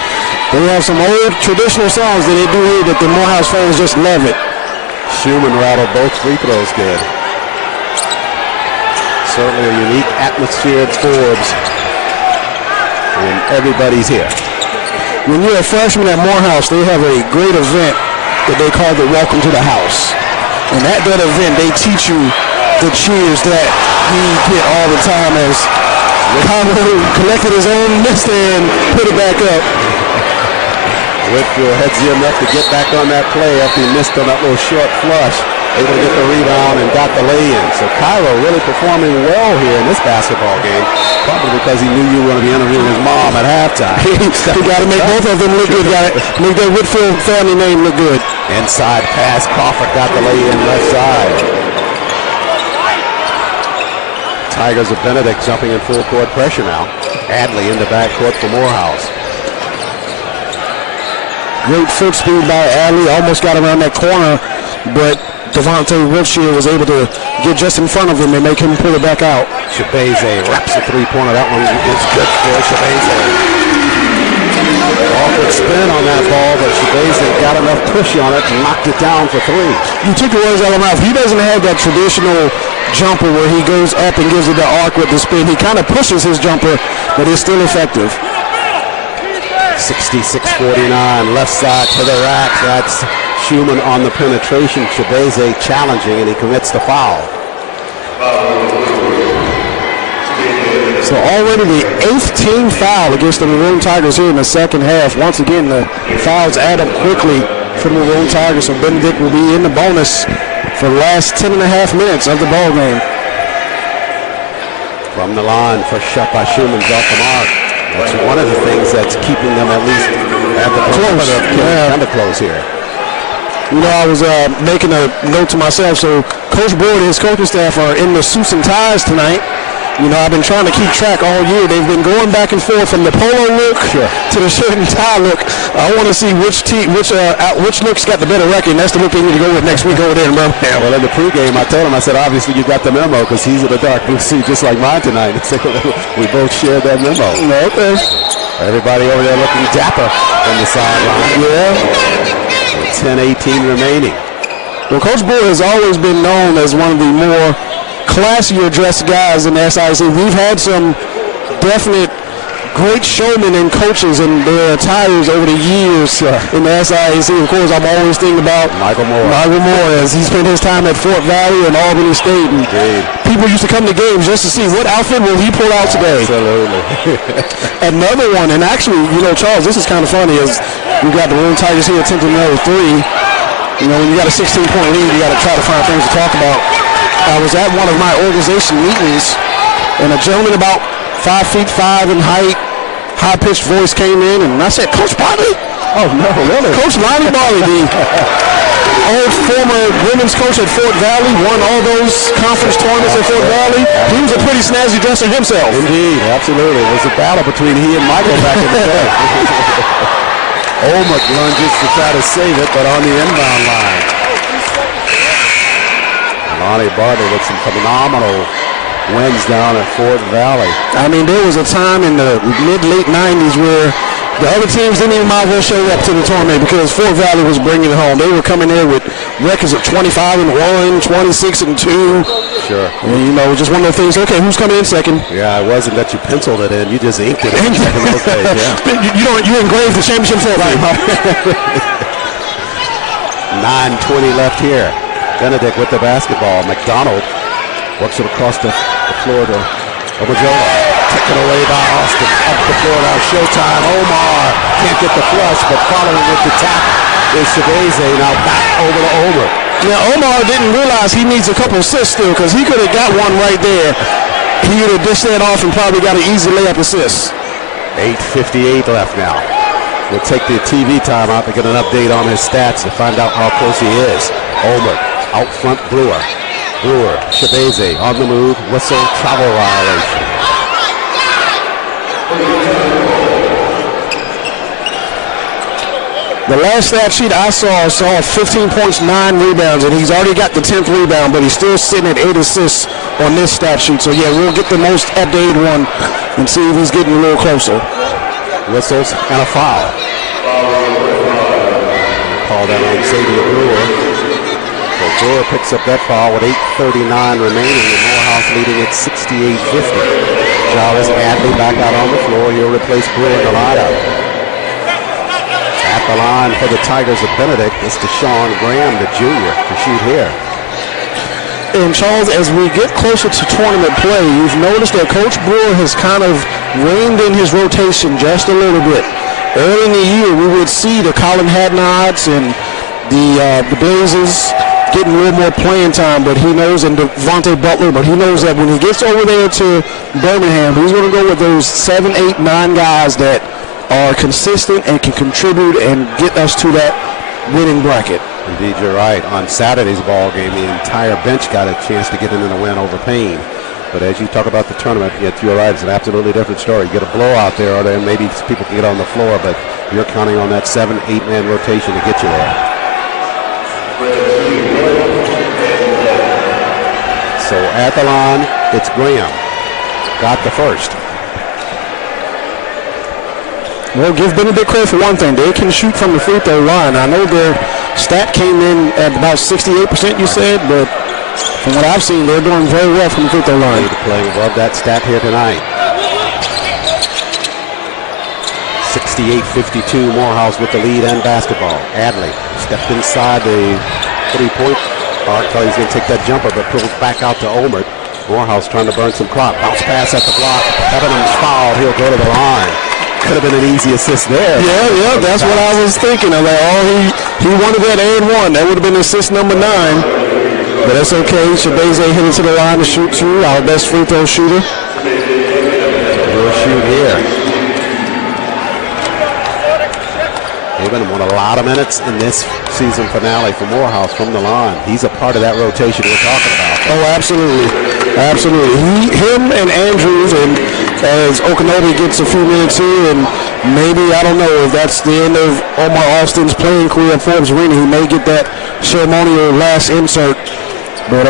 They have some old traditional songs that they do here that the Morehouse fans just love it. Schumann rattled both free throws good. Certainly a unique atmosphere at Forbes. And everybody's here. When you're a freshman at Morehouse, they have a great event that they call the Welcome to the House. And at that event, they teach you the cheers that he get all the time as Conway collected his own mist and put it back up. Whitfield heads him up to get back on that play after he missed on that little short flush. Able to get the rebound and got the lay-in. So Cairo really performing well here in this basketball game. Probably because he knew you were going to be interviewing his mom at halftime. He got to make both of them look good. Got to make that Whitfield family name look good. Inside pass. Crawford got the lay-in left side. Tigers of Benedict jumping in full court pressure now. Adley in the backcourt for Morehouse. Great foot speed by Adley. Almost got around that corner, but Devontae Wiltshire was able to get just in front of him and make him pull it back out. Shabazze wraps a three-pointer. That one is good for Shabazze. Awkward spin on that ball, but Shabazze got enough push on it and knocked it down for 3. You took the words out of my mouth. He doesn't have that traditional jumper where he goes up and gives it the arc with the spin. He kind of pushes his jumper, but it's still effective. 66-49, left side to the rack. That's Schumann on the penetration. Shabazze challenging, and he commits the foul. So already the 8th team foul against the Maroon Tigers here in the second half. Once again, the fouls add up quickly for the Maroon Tigers, so Benedict will be in the bonus for the last 10.5 minutes of the ball game. From the line, first shot by Schumann's off the mark. That's one of the things that's keeping them at least at the perimeter kind of close here. You know, I was making a note to myself, so Coach Boyd and his coaching staff are in the suits and ties tonight. You know, I've been trying to keep track all year. They've been going back and forth from the polo look to the shirt and tie look. I want to see which look's got the better record, and that's the look they need to go with next week over there in Birmingham. Well, in the pregame, I told him, I said, obviously you got the memo because he's in a dark blue suit just like mine tonight. So we both shared that memo. Okay. Everybody over there looking dapper from the sideline. Yeah. With 10-18 remaining. Well, Coach Brewer has always been known as one of the more classier dressed guys in the SIAC. We've had some definite great showmen and coaches in their attires over the years in the SIAC. Of course, I'm always thinking about Michael Moore, as he spent his time at Fort Valley and Albany State. And people used to come to games just to see what outfit will he pull out today. Absolutely. Another one, and actually, Charles, this is kind of funny, is we got the Maroon Tigers here attempting another three. When you got a 16-point lead, you got to try to find things to talk about. I was at one of my organization meetings, and a gentleman about 5'5" in height, high-pitched voice came in, and I said, Coach Barley? Oh, no, really? Coach Lonnie Barley, the old former women's coach at Fort Valley, won all those conference tournaments at Fort Valley. He was a pretty snazzy dresser himself. Indeed, absolutely. It was a battle between he and Michael back in the day. Olmert lunges to try to save it, but on the inbound line. Lonnie Barley with some phenomenal wins down at Fort Valley. I mean, there was a time in the mid-late 90s where the other teams didn't even might as well show up to the tournament because Fort Valley was bringing it home. They were coming there with records of 25-1, 26-2. Sure. And, just one of the things, okay, who's coming in second? Yeah, it wasn't that you penciled it in. You just inked it in those days, yeah. You engraved the championship for it. 9:20 left here. Benedict with the basketball. McDonald works it across the floor to Obajola. Taken away by Austin. Up the floor now. Showtime. Omar can't get the flush, but following with the tap is Shabeze. Now back over to Omar. Yeah, Omar didn't realize he needs a couple assists still because he could have got one right there. He would have dished that off and probably got an easy layup assist. 8:58 left now. We'll take the TV timeout to get an update on his stats to find out how close he is. Omar out front Brewer. Shabeze on the move. Whistle, travel violation. The last stat sheet I saw 15 points, 9 rebounds, and he's already got the 10th rebound, but he's still sitting at 8 assists on this stat sheet. So, yeah, we'll get the most updated one and see if he's getting a little closer. Whistles and a foul. Call that on Xavier Brewer. So Brewer picks up that foul with 8:39 remaining, and Morehouse leading at 68-50. Jarvis Adley back out on the floor. He'll replace Brewer in the lineup. At the line for the Tigers of Benedict is Deshaun Graham, the junior, to shoot here. And Charles, as we get closer to tournament play, you've noticed that Coach Brewer has kind of reined in his rotation just a little bit. Early in the year, we would see the Colin Hadnods and the Blazers getting a little more playing time, but he knows, and Devontae Butler, but he knows that when he gets over there to Birmingham, he's going to go with those 7, 8, 9 guys that are consistent and can contribute and get us to that winning bracket. Indeed, you're right. On Saturday's ball game, the entire bench got a chance to get in a win over Payne. But as you talk about the tournament, you're right, it's an absolutely different story. You get a blowout there, or then maybe people can get on the floor, but you're counting on that 7, 8-man rotation to get you there. So at the line, it's Graham. Got the first. Well, give Benedict credit for one thing. They can shoot from the free throw line. I know their stat came in at about 68%, you said, but from what I've seen, they're doing very well from the free throw line. They're playing above that stat here tonight. 68-52, Morehouse with the lead and basketball. Adley stepped inside the three-point arc. Thought he's going to take that jumper, but pulls back out to Olmert. Morehouse trying to burn some clock. Bounce pass at the block. Evanham's fouled. He'll go to the line. Could have been an easy assist there. Yeah, that's what I was thinking. I'm like, he wanted that and one. That would have been assist number 9. But that's okay. Shabeze hit it to the line to shoot two. Our best free throw shooter. We'll shoot here. Evanham won a lot of minutes in this season finale for Morehouse from the line. He's a part of that rotation we're talking about. Oh, absolutely. Him and Andrews, and as Okanobi gets a few minutes here, and maybe, I don't know, if that's the end of Omar Austin's playing career at Forbes Arena, he may get that ceremonial last insert. But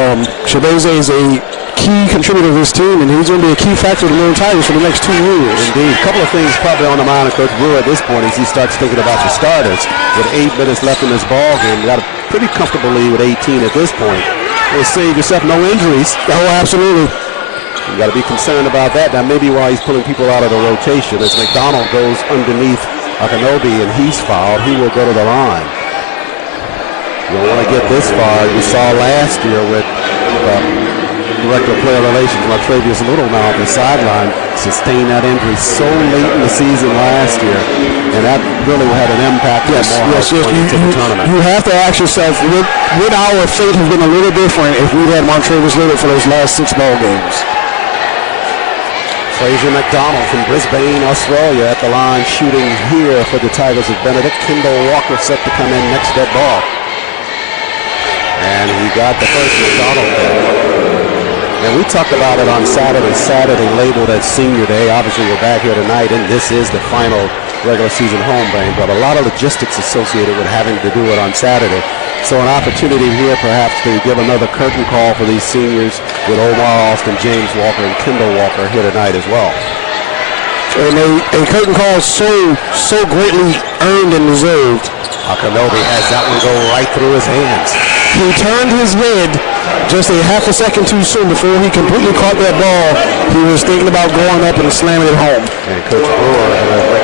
Shabeze is a key contributor to this team, and he's going to be a key factor of the Maroon Tigers for the next 2 years. Indeed. A couple of things probably on the mind of Coach Brewer at this point as he starts thinking about your starters. With 8 minutes left in this ball game, you got a pretty comfortable lead with 18 at this point. You'll save yourself no injuries. Oh, absolutely. You got to be concerned about that. Now, maybe while he's pulling people out of the rotation, as McDonald goes underneath Akinobi and he's fouled, he will go to the line. You don't want to get this far. You saw last year with Director of Player Relations, Martravius Little, now on the sideline, sustained that injury so late in the season last year, and that really had an impact on Morehouse going into the tournament. You have to ask yourself, would our fate have been a little different if we had Martravius Little for those last 6 ball games? Frazier McDonald from Brisbane, Australia, at the line shooting here for the Tigers of Benedict. Kendall Walker set to come in next to that ball. And he got the first McDonald there. And we talked about it on Saturday. Saturday labeled as Senior Day. Obviously, we're back here tonight, and this is the final regular season home game. But a lot of logistics associated with having to do it on Saturday. So an opportunity here perhaps to give another curtain call for these seniors with Omar Austin, James Walker, and Kendall Walker here tonight as well. And a curtain call so greatly earned and deserved. Akinobi has that one go right through his hands. He turned his head just a half a second too soon before he completely caught that ball. He was thinking about going up and slamming it home. And Coach Brewer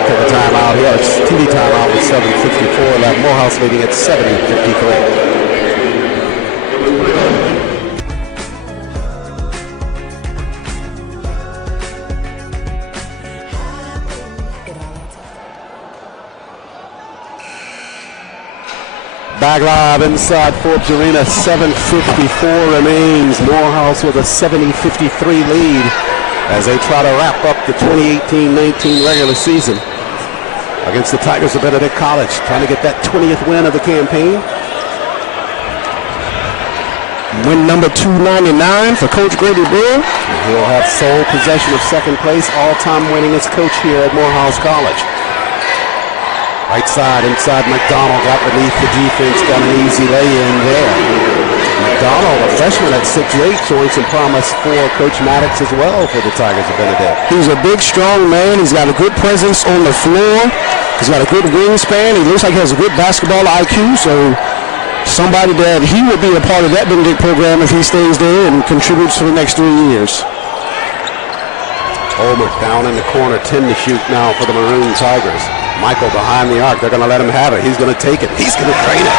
took a timeout here. It's TV timeout with 7:54 left. Morehouse leading at 70-53. Back live inside Forbes Arena, 7:54 remains. Morehouse with a 70-53 lead as they try to wrap up the 2018-19 regular season against the Tigers of Benedict College, trying to get that 20th win of the campaign. Win number 299 for Coach Grady Brewer. He'll have sole possession of second place, all-time winningest coach here at Morehouse College. Right side, inside McDonald, got beneath the defense, got an easy lay-in there. McDonald, a freshman at 6'8", showing some promise for Coach Maddox as well for the Tigers of Benedict. He's a big, strong man. He's got a good presence on the floor. He's got a good wingspan. He looks like he has a good basketball IQ, so somebody that he would be a part of that Benedict program if he stays there and contributes for the next 3 years. Olmer down in the corner, 10 to shoot now for the Maroon Tigers. Michael behind the arc. They're going to let him have it. He's going to take it. He's going to drain it.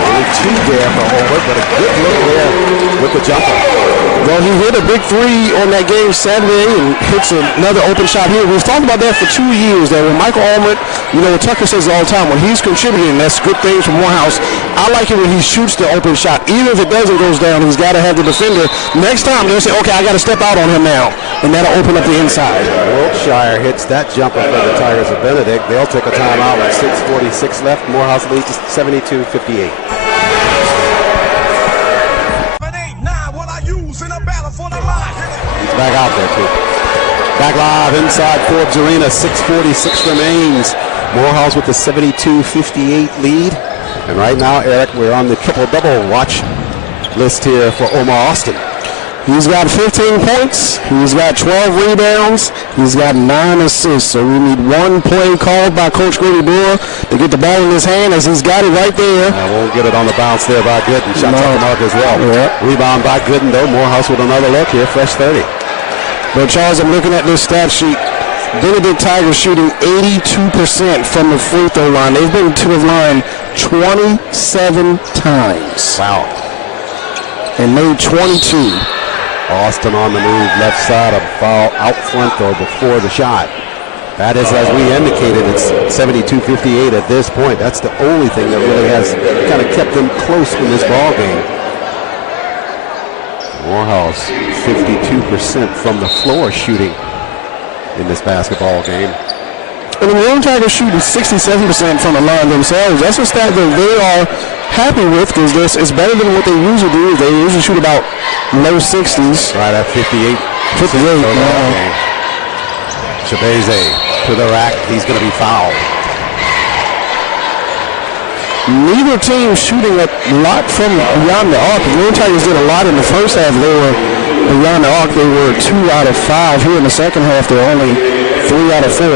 Only 2 there for Olmer, but a good look there with the jumper. Well, he hit a big 3 on that game Saturday and hits another open shot here. We've talked about that for 2 years. That when Michael Olmer, Tucker says all the time, when he's contributing, that's good things for Morehouse. I like it when he shoots the open shot. Even if it doesn't goes down, he's got to have the defender. Next time, they'll say, okay, I got to step out on him now. And that'll open up the inside. Wiltshire hits that jumper for the Tigers of Benedict. They'll take a timeout with 6:46 left. Morehouse leads 72-58. He's back out there, too. Back live inside Forbes Arena, 6:46 remains. Morehouse with the 72-58 lead. And right now, Eric, we're on the triple-double watch list here for Omar Austin. He's got 15 points. He's got 12 rebounds. He's got 9 assists. So we need 1 play called by Coach Grady Brewer to get the ball in his hand as he's got it right there. I won't get it on the bounce there by Gooden. Shots off the mark as well. Yeah. Rebound by Gooden, though. Morehouse with another look here. Fresh 30. But Charles, I'm looking at this stat sheet. Benedict Tigers shooting 82% from the free throw line. They've been to the line 27 times. Wow. And made 22. Austin on the move, left side, a foul out front, though, before the shot. That is, as we indicated, it's 72-58 at this point. That's the only thing that really has kind of kept them close in this ball game. Morehouse, 52% from the floor shooting in this basketball game. And the Maroon Tigers shooting 67% from the line themselves. That's a stat that they are happy with because it's better than what they usually do. They usually shoot about low 60s. Right at 58. 58. Chabeze to the rack. He's going to be fouled. Neither team shooting a lot from beyond the arc. The Maroon Tigers did a lot in the first half. They were beyond the arc, they were 2 out of 5. Here in the second half, they're only 3 out of 4.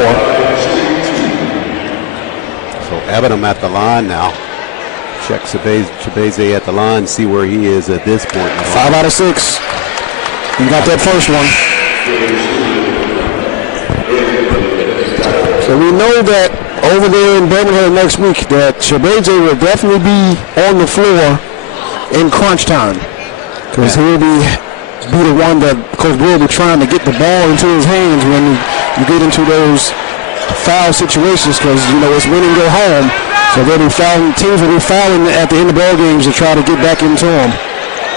So Ebenham at the line now. Check Shabazze at the line, see where he is at this point. 5 out of 6. You got that first one. So we know that over there in Birmingham next week that Shabazze will definitely be on the floor in crunch time. Because he'll be the one that Coach Bull will be trying to get the ball into his hands when you get into those foul situations, because, you know, it's win and go home. So they'll be fouling, teams will be fouling at the end of ball games to try to get back into them.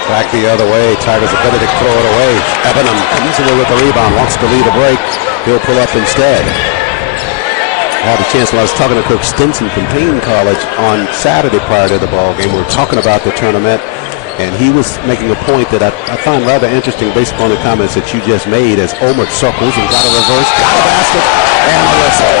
Back the other way, Tigers are Benedict throw it away. Ebenham comes away with the rebound, wants to lead a break. He'll pull up instead. I had a chance when I was talking to Coach Stinson from Payne College on Saturday prior to the ball game. We were talking about the tournament, and he was making a point that I find rather interesting based upon the comments that you just made, as Omert circles and got a reverse, got a basket, and a whistle.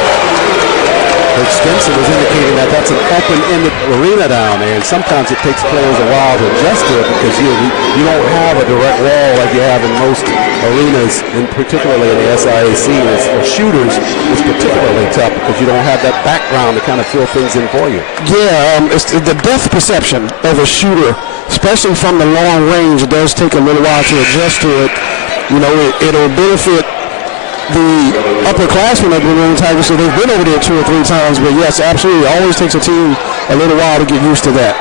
Coach Stinson was indicating that that's an open-ended arena down there, and sometimes it takes players a while to adjust to it because you don't have a direct wall like you have in most arenas, and particularly in the SIAC. For shooters, it's particularly tough because you don't have that background to kind of fill things in for you. Yeah, it's the depth perception of a shooter, especially from the long range. It does take a little while to adjust to it. You know, it'll benefit the upperclassmen of the Maroon Tigers, so they've been over there 2 or 3 times. But yes, absolutely, it always takes a team a little while to get used to that.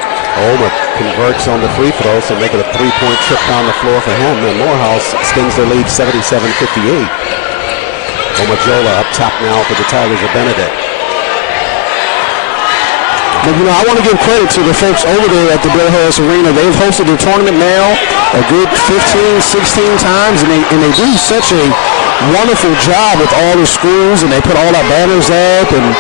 Omert converts on the free throw, so make it a 3-point trip down the floor for him. And Morehouse extends their lead 77-58. Omajola up top now for the Tigers of Benedict. But, you know, I want to give credit to the folks over there at the Bill Harris Arena. They've hosted the tournament now a good 15, 16 times, and they do such a wonderful job with all the schools, and they put all our banners up, and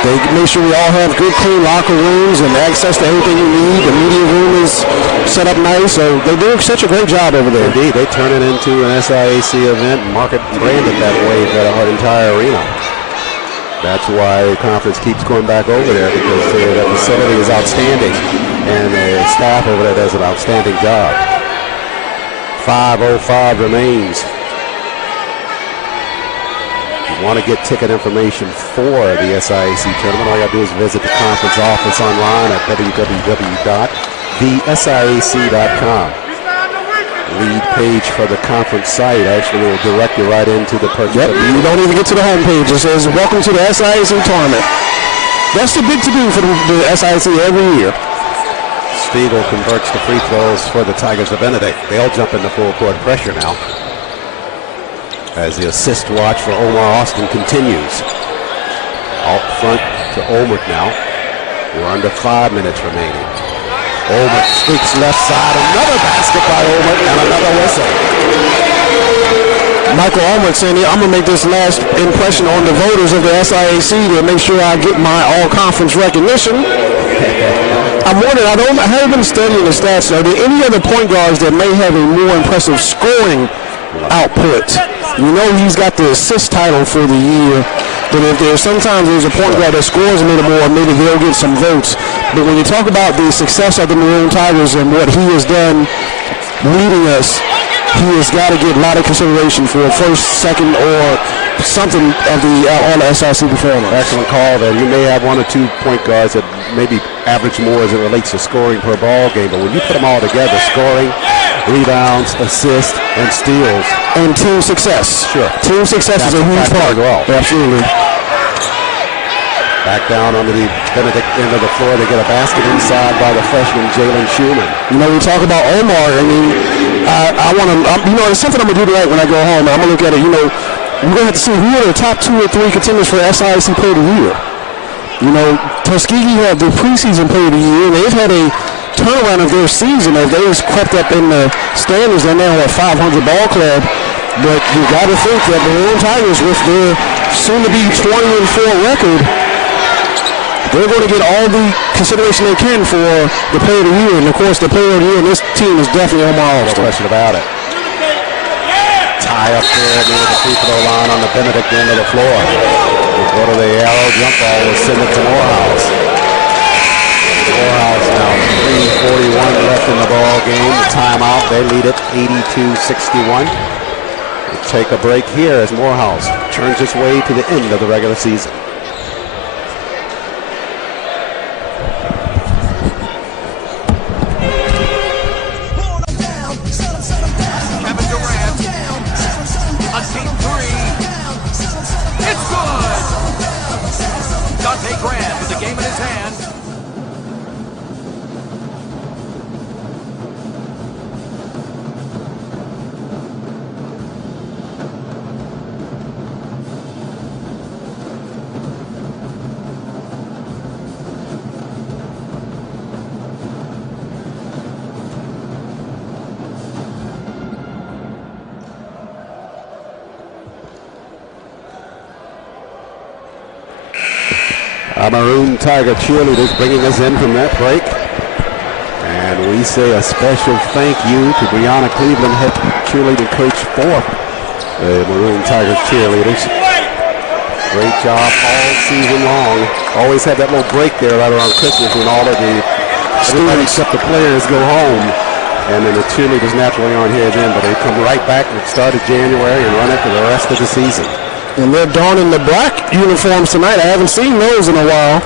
they make sure we all have good, clean locker rooms and access to everything we need. The media room is set up nice, so they do such a great job over there. Indeed, they turn it into an SIAC event and market and brand it that way for the entire arena. That's why the conference keeps going back over there, because the facility is outstanding, and the staff over there does an outstanding job. 5:05 remains. If you want to get ticket information for the SIAC tournament, all you got to do is visit the conference office online at www.thesiac.com. Lead page for the conference site actually will direct you right into the purchase. Yep, you don't even get to the home page. It says, welcome to the SIAC tournament. That's the big to-do for the SIAC every year. Stiegel converts the free throws for the Tigers of Benedict. They'll jump into full court pressure now, as the assist watch for Omar Austin continues. Out front to Omert now. We're under 5 minutes remaining. Omert sweeps left side, another basket by Omert, and another whistle. Michael Omert saying, I'm going to make this last impression on the voters of the SIAC to make sure I get my all-conference recognition. I'm wondering, I haven't been studying the stats. Are there any other point guards that may have a more impressive scoring output? You know, he's got the assist title for the year. But if sometimes there's a point guard that scores a little more, maybe they'll get some votes. But when you talk about the success of the Maroon Tigers and what he has done leading us, he has got to get a lot of consideration for first, second, or something of the all-SIC performance. Excellent call there. You may have 1 or 2 point guards that maybe average more as it relates to scoring per ball game, but when you put them all together, scoring, rebounds, assists, and steals. And team success. Sure. Team success is a huge part. Well. Absolutely. Back down onto the Benedict end of the floor. They get a basket inside by the freshman Jalen Schumann. You know, we talk about Omar. I mean, I want to, you know, it's something I'm going to do tonight when I go home. I'm going to look at it, you know, we're going to have to see who are the top 2 or 3 contenders for SIAC Player of the Year. You know, Tuskegee had the preseason Player of the Year, and they've had a turnaround of their season as they've crept up in the standings. They're now a 500 ball club. But you got to think that the Maroon Tigers, with their soon-to-be 20-4 record, they're going to get all the consideration they can for the Player of the Year. And, of course, the Player of the Year in this team is definitely Omar Austin. No question about it. Tie up there near the free throw line on the Benedict end of the floor. We'll go to the arrow jump ball. We'll send it to Morehouse. Morehouse now 3:41 left in the ball game. The timeout. They lead it 82-61. We'll take a break here as Morehouse turns its way to the end of the regular season. Our Maroon Tiger cheerleaders bringing us in from that break. And we say a special thank you to Brianna Cleveland, head cheerleading coach for the Maroon Tigers cheerleaders. Great job all season long. Always had that little break there right around Christmas when all of the everybody except the players go home. And then the cheerleaders naturally aren't here then, but they come right back at the start of January and run it for the rest of the season. And they're donning the black uniforms tonight. I haven't seen those in a while.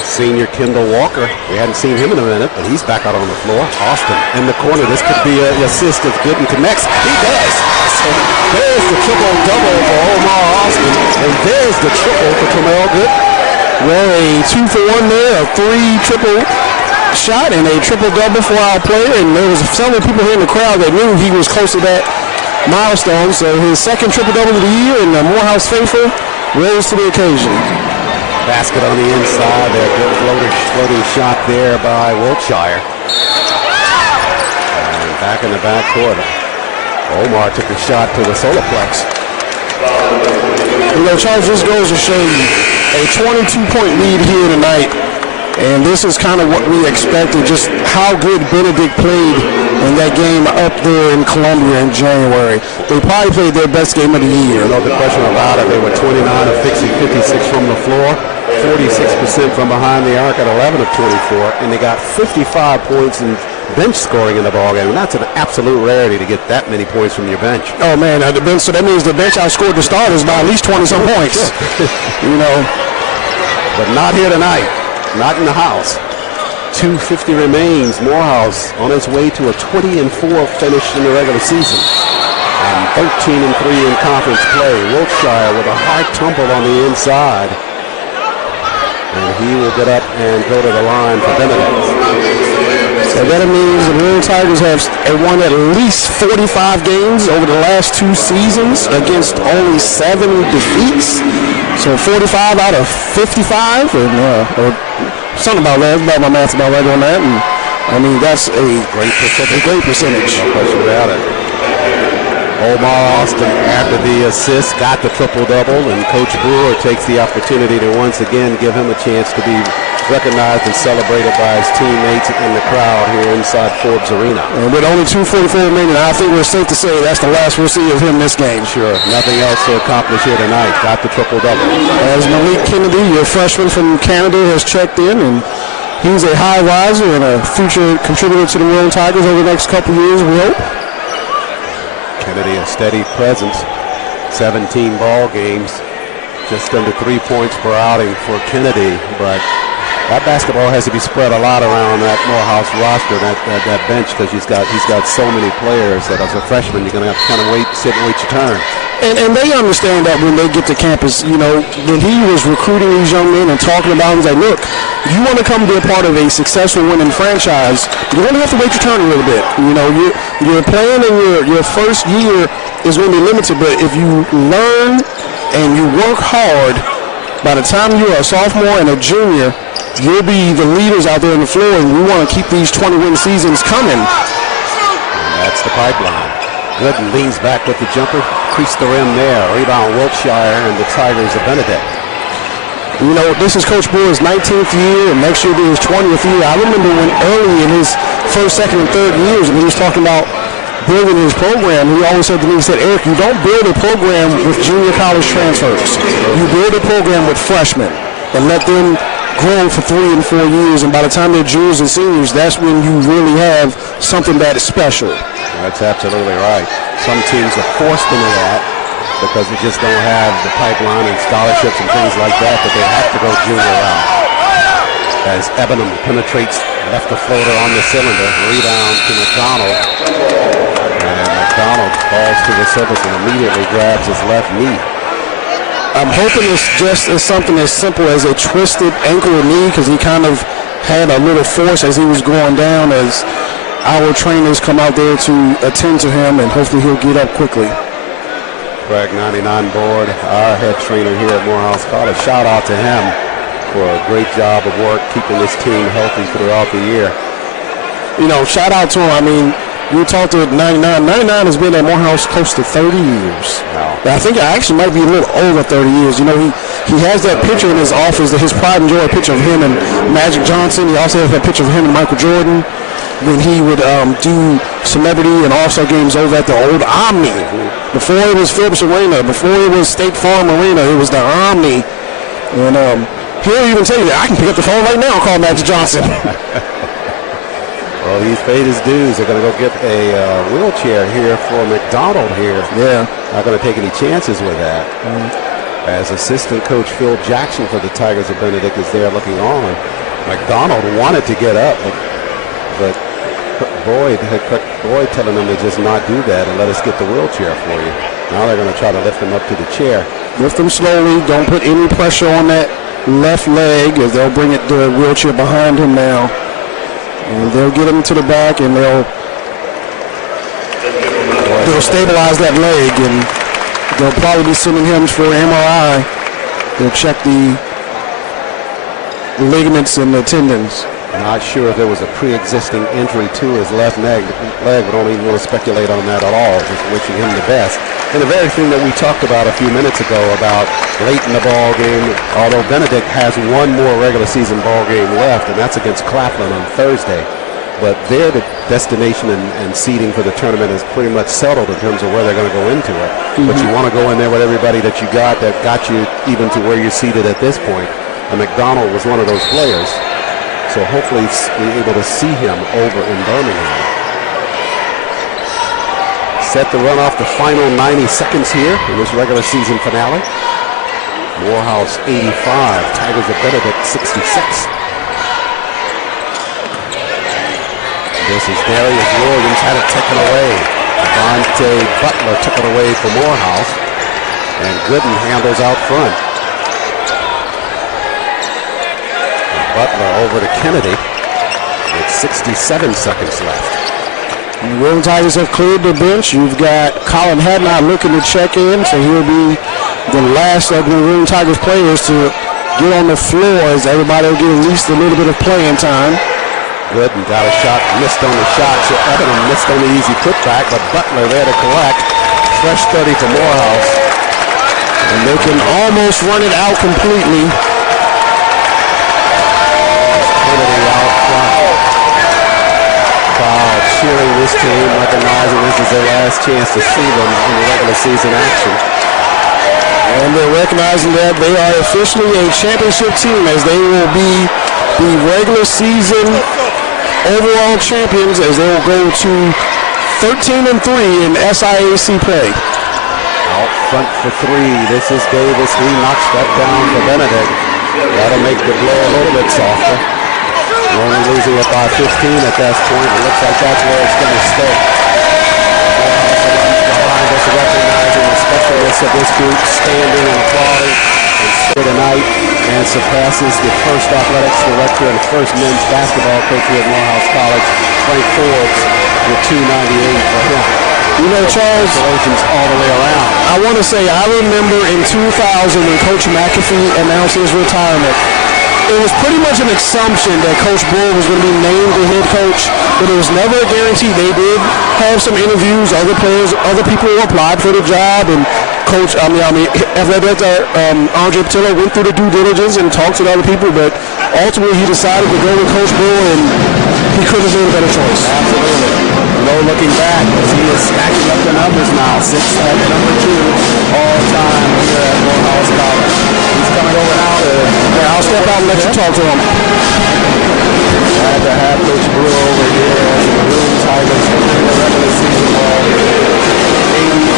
Senior Kendall Walker. We hadn't seen him in a minute, but he's back out on the floor. Austin in the corner. This could be an assist if Gooden connects. He does. So there's the triple-double for Omar Austin. And there's the triple for Camille Gooden. Well, a 2-for-1 there, a 3-triple shot, and a triple-double for our player. And there was several people here in the crowd that knew he was close to that milestone. So his second triple-double of the year, and the Morehouse faithful rose to the occasion. Basket on the inside there. Good floating shot there by Wiltshire. And back in the backcourt. Omar took a shot to the Soloplex. You know, Charles, this goes to show you a 22-point lead here tonight. And this is kind of what we expected, just how good Benedict played in that game up there in Columbia in January. They probably played their best game of the year. No question about it. They were 29 of 56 from the floor, 46% from behind the arc at 11 of 24, and they got 55 points in bench scoring in the ballgame. And that's an absolute rarity to get that many points from your bench. Oh, man, the bench, so that means the bench outscored the starters by at least 20-some points. You know. But not here tonight. Not in the house. 2:50 remains. Morehouse on its way to a 20-4 finish in the regular season. And 13-3 in conference play. Wiltshire with a hard tumble on the inside. And he will get up and go to the line for Benedict. So that means the Maroon Tigers have won at least 45 games over the last 2 seasons against only 7 defeats. So 45 out of 55, or something about that. About my math about right on that. And I mean, that's a great percentage. No question about it. Omar Austin, after the assist, got the triple-double, and Coach Brewer takes the opportunity to once again give him a chance to be recognized and celebrated by his teammates in the crowd here inside Forbes Arena. And with only 2:44 remaining, I think we're safe to say that's the last we'll see of him this game. Sure, nothing else to accomplish here tonight. Got the triple-double. As Malik Kennedy, your freshman from Canada, has checked in, and he's a high riser and a future contributor to the Maroon Tigers over the next couple years, we hope. Kennedy, a steady presence, 17 ball games, just under 3 points per outing for Kennedy, but that basketball has to be spread a lot around that Morehouse roster, that bench, because he's got so many players that as a freshman you're going to have to kind of sit and wait your turn. And they understand that when they get to campus, you know, when he was recruiting these young men and talking about them, he's like, look, you want to come be a part of a successful winning franchise, you're going to have to wait your turn a little bit. You know, you're playing in your first year is going to be limited, but if you learn and you work hard, by the time you're a sophomore and a junior, you'll be the leaders out there on the floor, and we want to keep these 20-win seasons coming. And that's the pipeline. Gooden leans back with the jumper, creased the rim there. Rebound Wiltshire, and the Tigers of Benedict. You know, this is Coach Brewer's 19th year, and next year will be his 20th year. I remember when early in his first, second, and third years, when he was talking about building his program, he always said to me, he said, Eric, you don't build a program with junior college transfers. You build a program with freshmen and let them grow for 3 and 4 years, and by the time they're juniors and seniors, that's when you really have something that is special. That's absolutely right. Some teams are forced into that because they just don't have the pipeline and scholarships and things like that, but they have to go junior route. As Ebenham penetrates left the floater on the cylinder, rebound to McDonald. And McDonald falls to the surface and immediately grabs his left knee. I'm hoping it's just something as simple as a twisted ankle or knee, because he kind of had a little force as he was going down, as our trainers come out there to attend to him, and hopefully he'll get up quickly. Craig 99 board, our head trainer here at Morehouse College. Shout out to him for a great job of work keeping this team healthy throughout the year. You know, shout out to him. I mean, you talked to 99. 99 has been at Morehouse close to 30 years. Wow. I think I actually might be a little over 30 years. You know, he has that picture in his office, his pride and joy picture of him and Magic Johnson. He also has that picture of him and Michael Jordan when he would do celebrity and all-star games over at the old Omni. Before it was Phillips Arena, before it was State Farm Arena, it was the Omni. And he'll even tell you that I can pick up the phone right now and call Magic Johnson. Well, he's paid his dues. They're going to go get a wheelchair here for McDonald here. Yeah. Not going to take any chances with that. As assistant coach Phil Jackson for the Tigers of Benedict is there looking on. McDonald wanted to get up, but Boyd telling him to just not do that and let us get the wheelchair for you. Now they're going to try to lift him up to the chair. Lift him slowly. Don't put any pressure on that left leg, as they'll bring the wheelchair behind him now. And they'll get him to the back, and they'll stabilize that leg, and they'll probably be sending him for MRI. They'll check the ligaments and the tendons. Not sure if there was a pre-existing injury to his left leg, but don't even want to speculate on that at all. Just wishing him the best. And the very thing that we talked about a few minutes ago about late in the ball game, although Benedict has one more regular season ball game left, and that's against Claflin on Thursday. But there, the destination and seeding for the tournament is pretty much settled in terms of where they're going to go into it. But you want to go in there with everybody that you got that got you even to where you're seated at this point. And McDonald was one of those players. So hopefully we're able to see him over in Birmingham. Set to run off the final 90 seconds here in this regular season finale. Morehouse 85, Tigers of Benedict 66. This is Darius Williams, had it taken away. Devontae Butler took it away for Morehouse. And Gooden handles out front. Butler over to Kennedy with 67 seconds left. And the Maroon Tigers have cleared the bench. You've got Colin Hadnot looking to check in, so he'll be the last of the Maroon Tigers players to get on the floor, as everybody will get at least a little bit of playing time. Gooden got a shot, missed on the shot, so Ebenham missed on the easy putback, but Butler there to collect. Fresh 30 for Morehouse. And they can almost run it out completely. Crowd cheering this team, recognizing this is their last chance to see them in the regular season action. And they're recognizing that they are officially a championship team, as they will be the regular season overall champions, as they will go to 13-3 in SIAC play. Out front for three. This is Davis. He knocks that down for Benedict. That'll make the blow a little bit softer. We're only losing it by 15 at that point. It looks like that's where it's going to stay. Behind us, recognizing the specialness of this group, standing and applauding and tonight, and surpasses the first athletics director and first men's basketball coach here at Morehouse College, Frank Forbes, with 298 for him. You know, Charles, congratulations all the way around. I want to say, I remember in 2000 when Coach McAfee announced his retirement, it was pretty much an assumption that Coach Bull was going to be named the head coach, but it was never a guarantee. They did have some interviews, other players, other people who applied for the job, and Athletic Director Andre Patillo went through the due diligence and talked to the other people, but ultimately he decided to go with Coach Bull, and he couldn't have made a better choice. Absolutely. No looking back, as he is stacking up the numbers now. 6 at number 2 all time here at Morehouse College. He's coming over now. I'll step out. I'll let you talk to him. Glad to have Coach Brewer over here as the Maroon Tigers win the regular season ball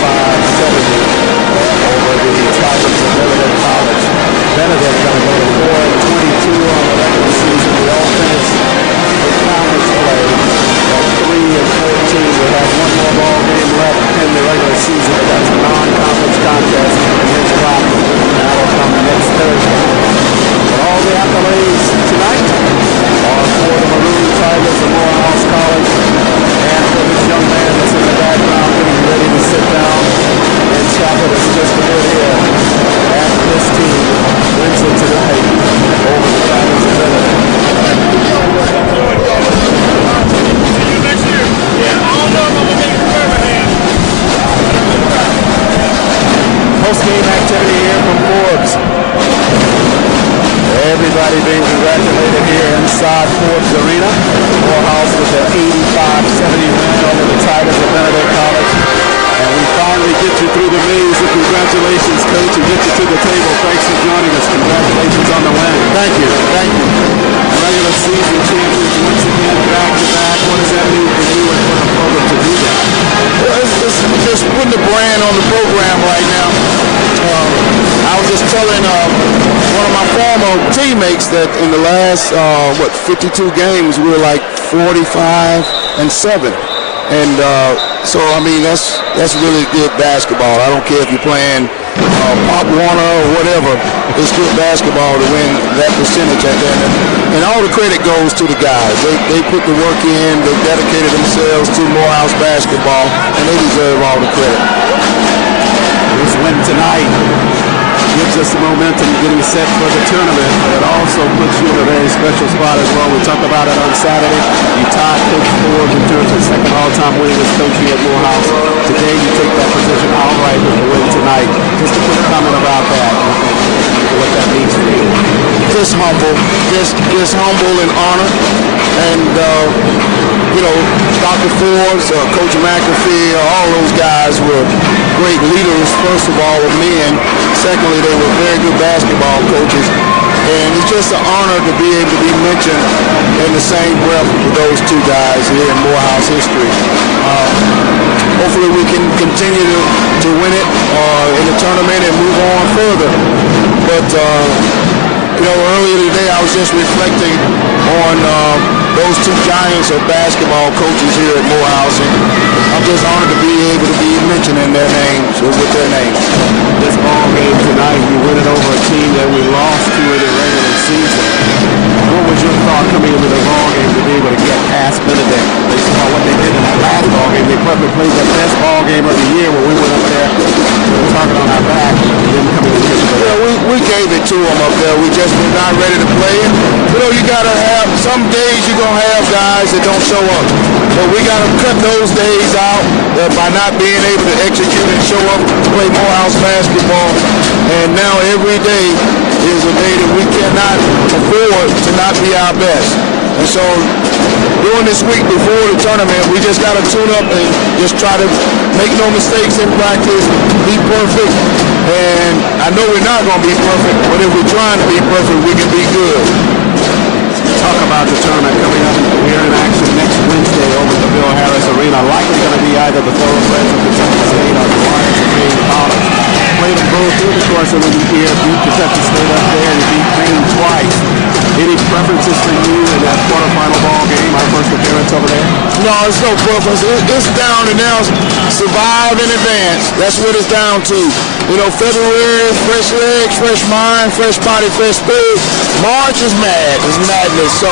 85-70 over the Tigers of Benedict College. Benedict going to go to 4-22 on the regular season. The offense in conference play at 3-14. They have one more ball game left in the regular season, but that's a non-conference contest against Rockland. That will come next Thursday. But all the accolades tonight are for the Maroon Tigers of Morehouse College and for this young man that's in the background getting ready to sit down and chocolate is just a bit here as this team wins it tonight over the Tigers of Benedict. See you next year. Yeah, I don't know if I'm going to make it Birmingham. Post-game activity here from Forbes. Everybody being congratulated here inside Forbes Arena. Morehouse with an 85-70 win over the Tigers of Benedict College. And we finally get you through the maze. So congratulations, Coach, and get you to the table. Thanks for joining us. Congratulations on the win. Thank you. Thank you. Regular season champions once again, back-to-back. What does that mean for you and for the program to do that? Well, it's just putting the brand on the program right now. I was just telling one of my former teammates that in the last 52 games we were like 45-7, and so I mean that's really good basketball. I don't care if you're playing Pop Warner or whatever. It's good basketball to win that percentage at the end. And all the credit goes to the guys. They put the work in. They dedicated themselves to Morehouse basketball, and they deserve all the credit. This win tonight gives us the momentum getting set for the tournament, but it also puts you in a very special spot as well. We talked about it on Saturday. You tied Coach Forbes in terms of second all-time winningest coach here at Morehouse. Today you take that position outright with the win tonight. Just a quick comment about that, what that means for you. Just humble, just humble and honored, and Dr. Forbes, Coach McAfee, all those guys were great leaders. First of all, with men. Secondly, they were very good basketball coaches, and it's just an honor to be able to be mentioned in the same breath with those two guys here in Morehouse history. Hopefully, we can continue to win it in the tournament and move on further. But earlier today I was just reflecting on those two giants of basketball coaches here at Morehouse, and I'm just honored to be able to be mentioning their names with their names. This ball game tonight, we win it over a team that we lost to in the regular season. What was your thought coming into the ball game to be able to get past Benedict? They saw what they did in that last ball game. They probably played the best ball game of the year when we went up there with a target on our back. And then coming in here. Yeah, we gave it to them up there. We just were not ready to play. You got to have some days you're going to have guys that don't show up. But we got to cut those days out by not being able to execute and show up to play Morehouse basketball. And now every day is a day that we cannot afford to not be our best. And so during this week before the tournament, we just got to tune up and just try to make no mistakes in practice, be perfect. And I know we're not going to be perfect, but if we're trying to be perfect, we can be good. Talk about the tournament coming up here in action next Wednesday over at the Bill Harris Arena. Likely going to be either the Thoroughbreds of Kentucky State or the Lions of Green College. Played them both through the course of the year, beat Kentucky State up there and beat Green twice. Any preferences for you in that quarterfinal ball game, our first appearance over there? No, it's no preference. It's down to now survive in advance. That's what it's down to. February, fresh legs, fresh mind, fresh body, fresh spirit. March is mad. It's madness. So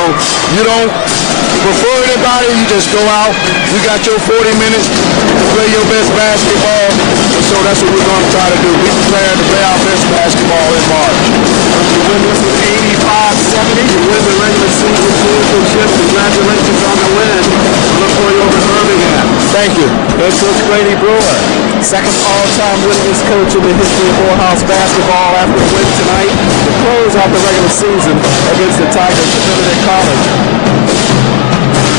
you don't prefer anybody, you just go out. You got your 40 minutes to play your best basketball. And so that's what we're going to try to do. Be prepared to play our best basketball in March. You win this with 85-70. You win the regular season championship. Congratulations on the win. Look for you over in Birmingham. Thank you. Head coach Grady Brewer, second all-time winningest coach in the history of Morehouse basketball after a win tonight to close out the regular season against the Tigers of Benedict College.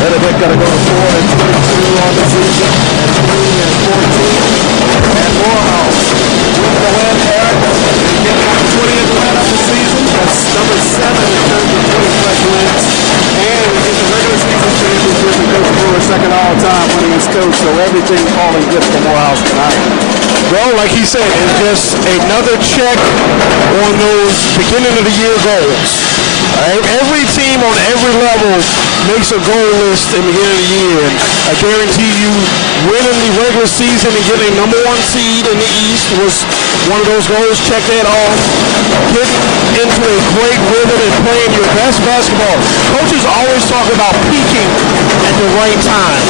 Benedict going to go to 4-22 on the season and 3-14. And Morehouse with the win, Eric. They get 20th win of the season. That's number 7 everything falling good for Morehouse tonight? Well, like he said, it's just another check on those beginning of the year goals. All right? Every team on every level makes a goal list in the beginning of the year. And I guarantee you, winning the regular season and getting a number 1 seed in the East was one of those goals. Check that off. Getting into a great rhythm and playing your best basketball. Coaches always talk about peaking at the right time.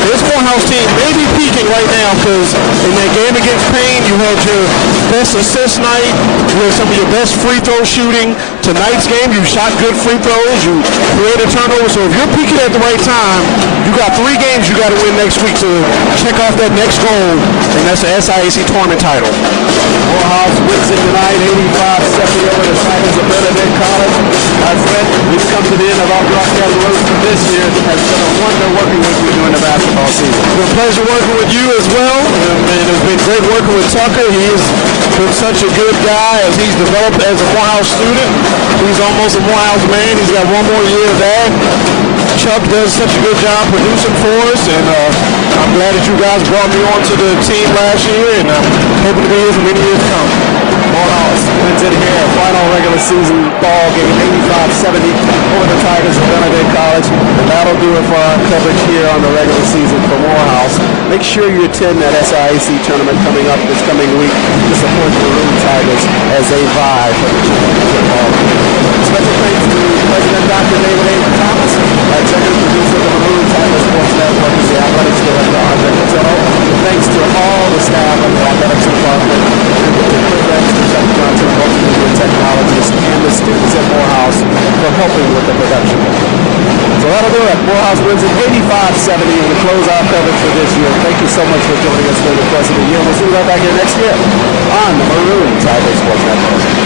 This Morehouse team may be peaking right now because in that game against Payne, you had your best assist night, you had some of your best free throw shooting. Tonight's game, you shot good free throws, you created turnovers. So if you're peaking at the right time, you got 3 games you got to win next week to check off that next goal, and that's the SIAC tournament title. Morehouse wins it tonight, 85-70 over the Tigers of Benedict College. My friend, we've come to the end of our broadcast road for this year. It has been a wonder working with you during the basketball season. It's been a pleasure working with you as well, and it's been great working with Tucker. He has been such a good guy as he's developed as a Morehouse student. He's almost a Morehouse man. He's got 1 more year of that. Chuck does such a good job producing for us, and I'm glad that you guys brought me onto the team last year, and I'm hoping to be here for many years to come. Morehouse wins it here. Final regular season ball game, 85-70 over the Tigers of Benedict College. And that'll do it for our coverage here on the regular season for Morehouse. Make sure you attend that SIAC tournament coming up this coming week to support the Maroon Tigers as they vie for the championship ball game. Special thanks to President Dr. David A. Thomas, executive producer of the Maroon Tigers Sports Network, and the athletics director, Andre Patel. Thanks to all the staff of the athletics department, and particularly thanks to Chuck Johnson, multimedia technologist, and the students at Morehouse for helping with the production. So that'll do it. Morehouse wins it 85-70 and we close our coverage for this year. Thank you so much for joining us during the course of the year. We'll see you right back here next year on the Maroon Tigers Sports Network.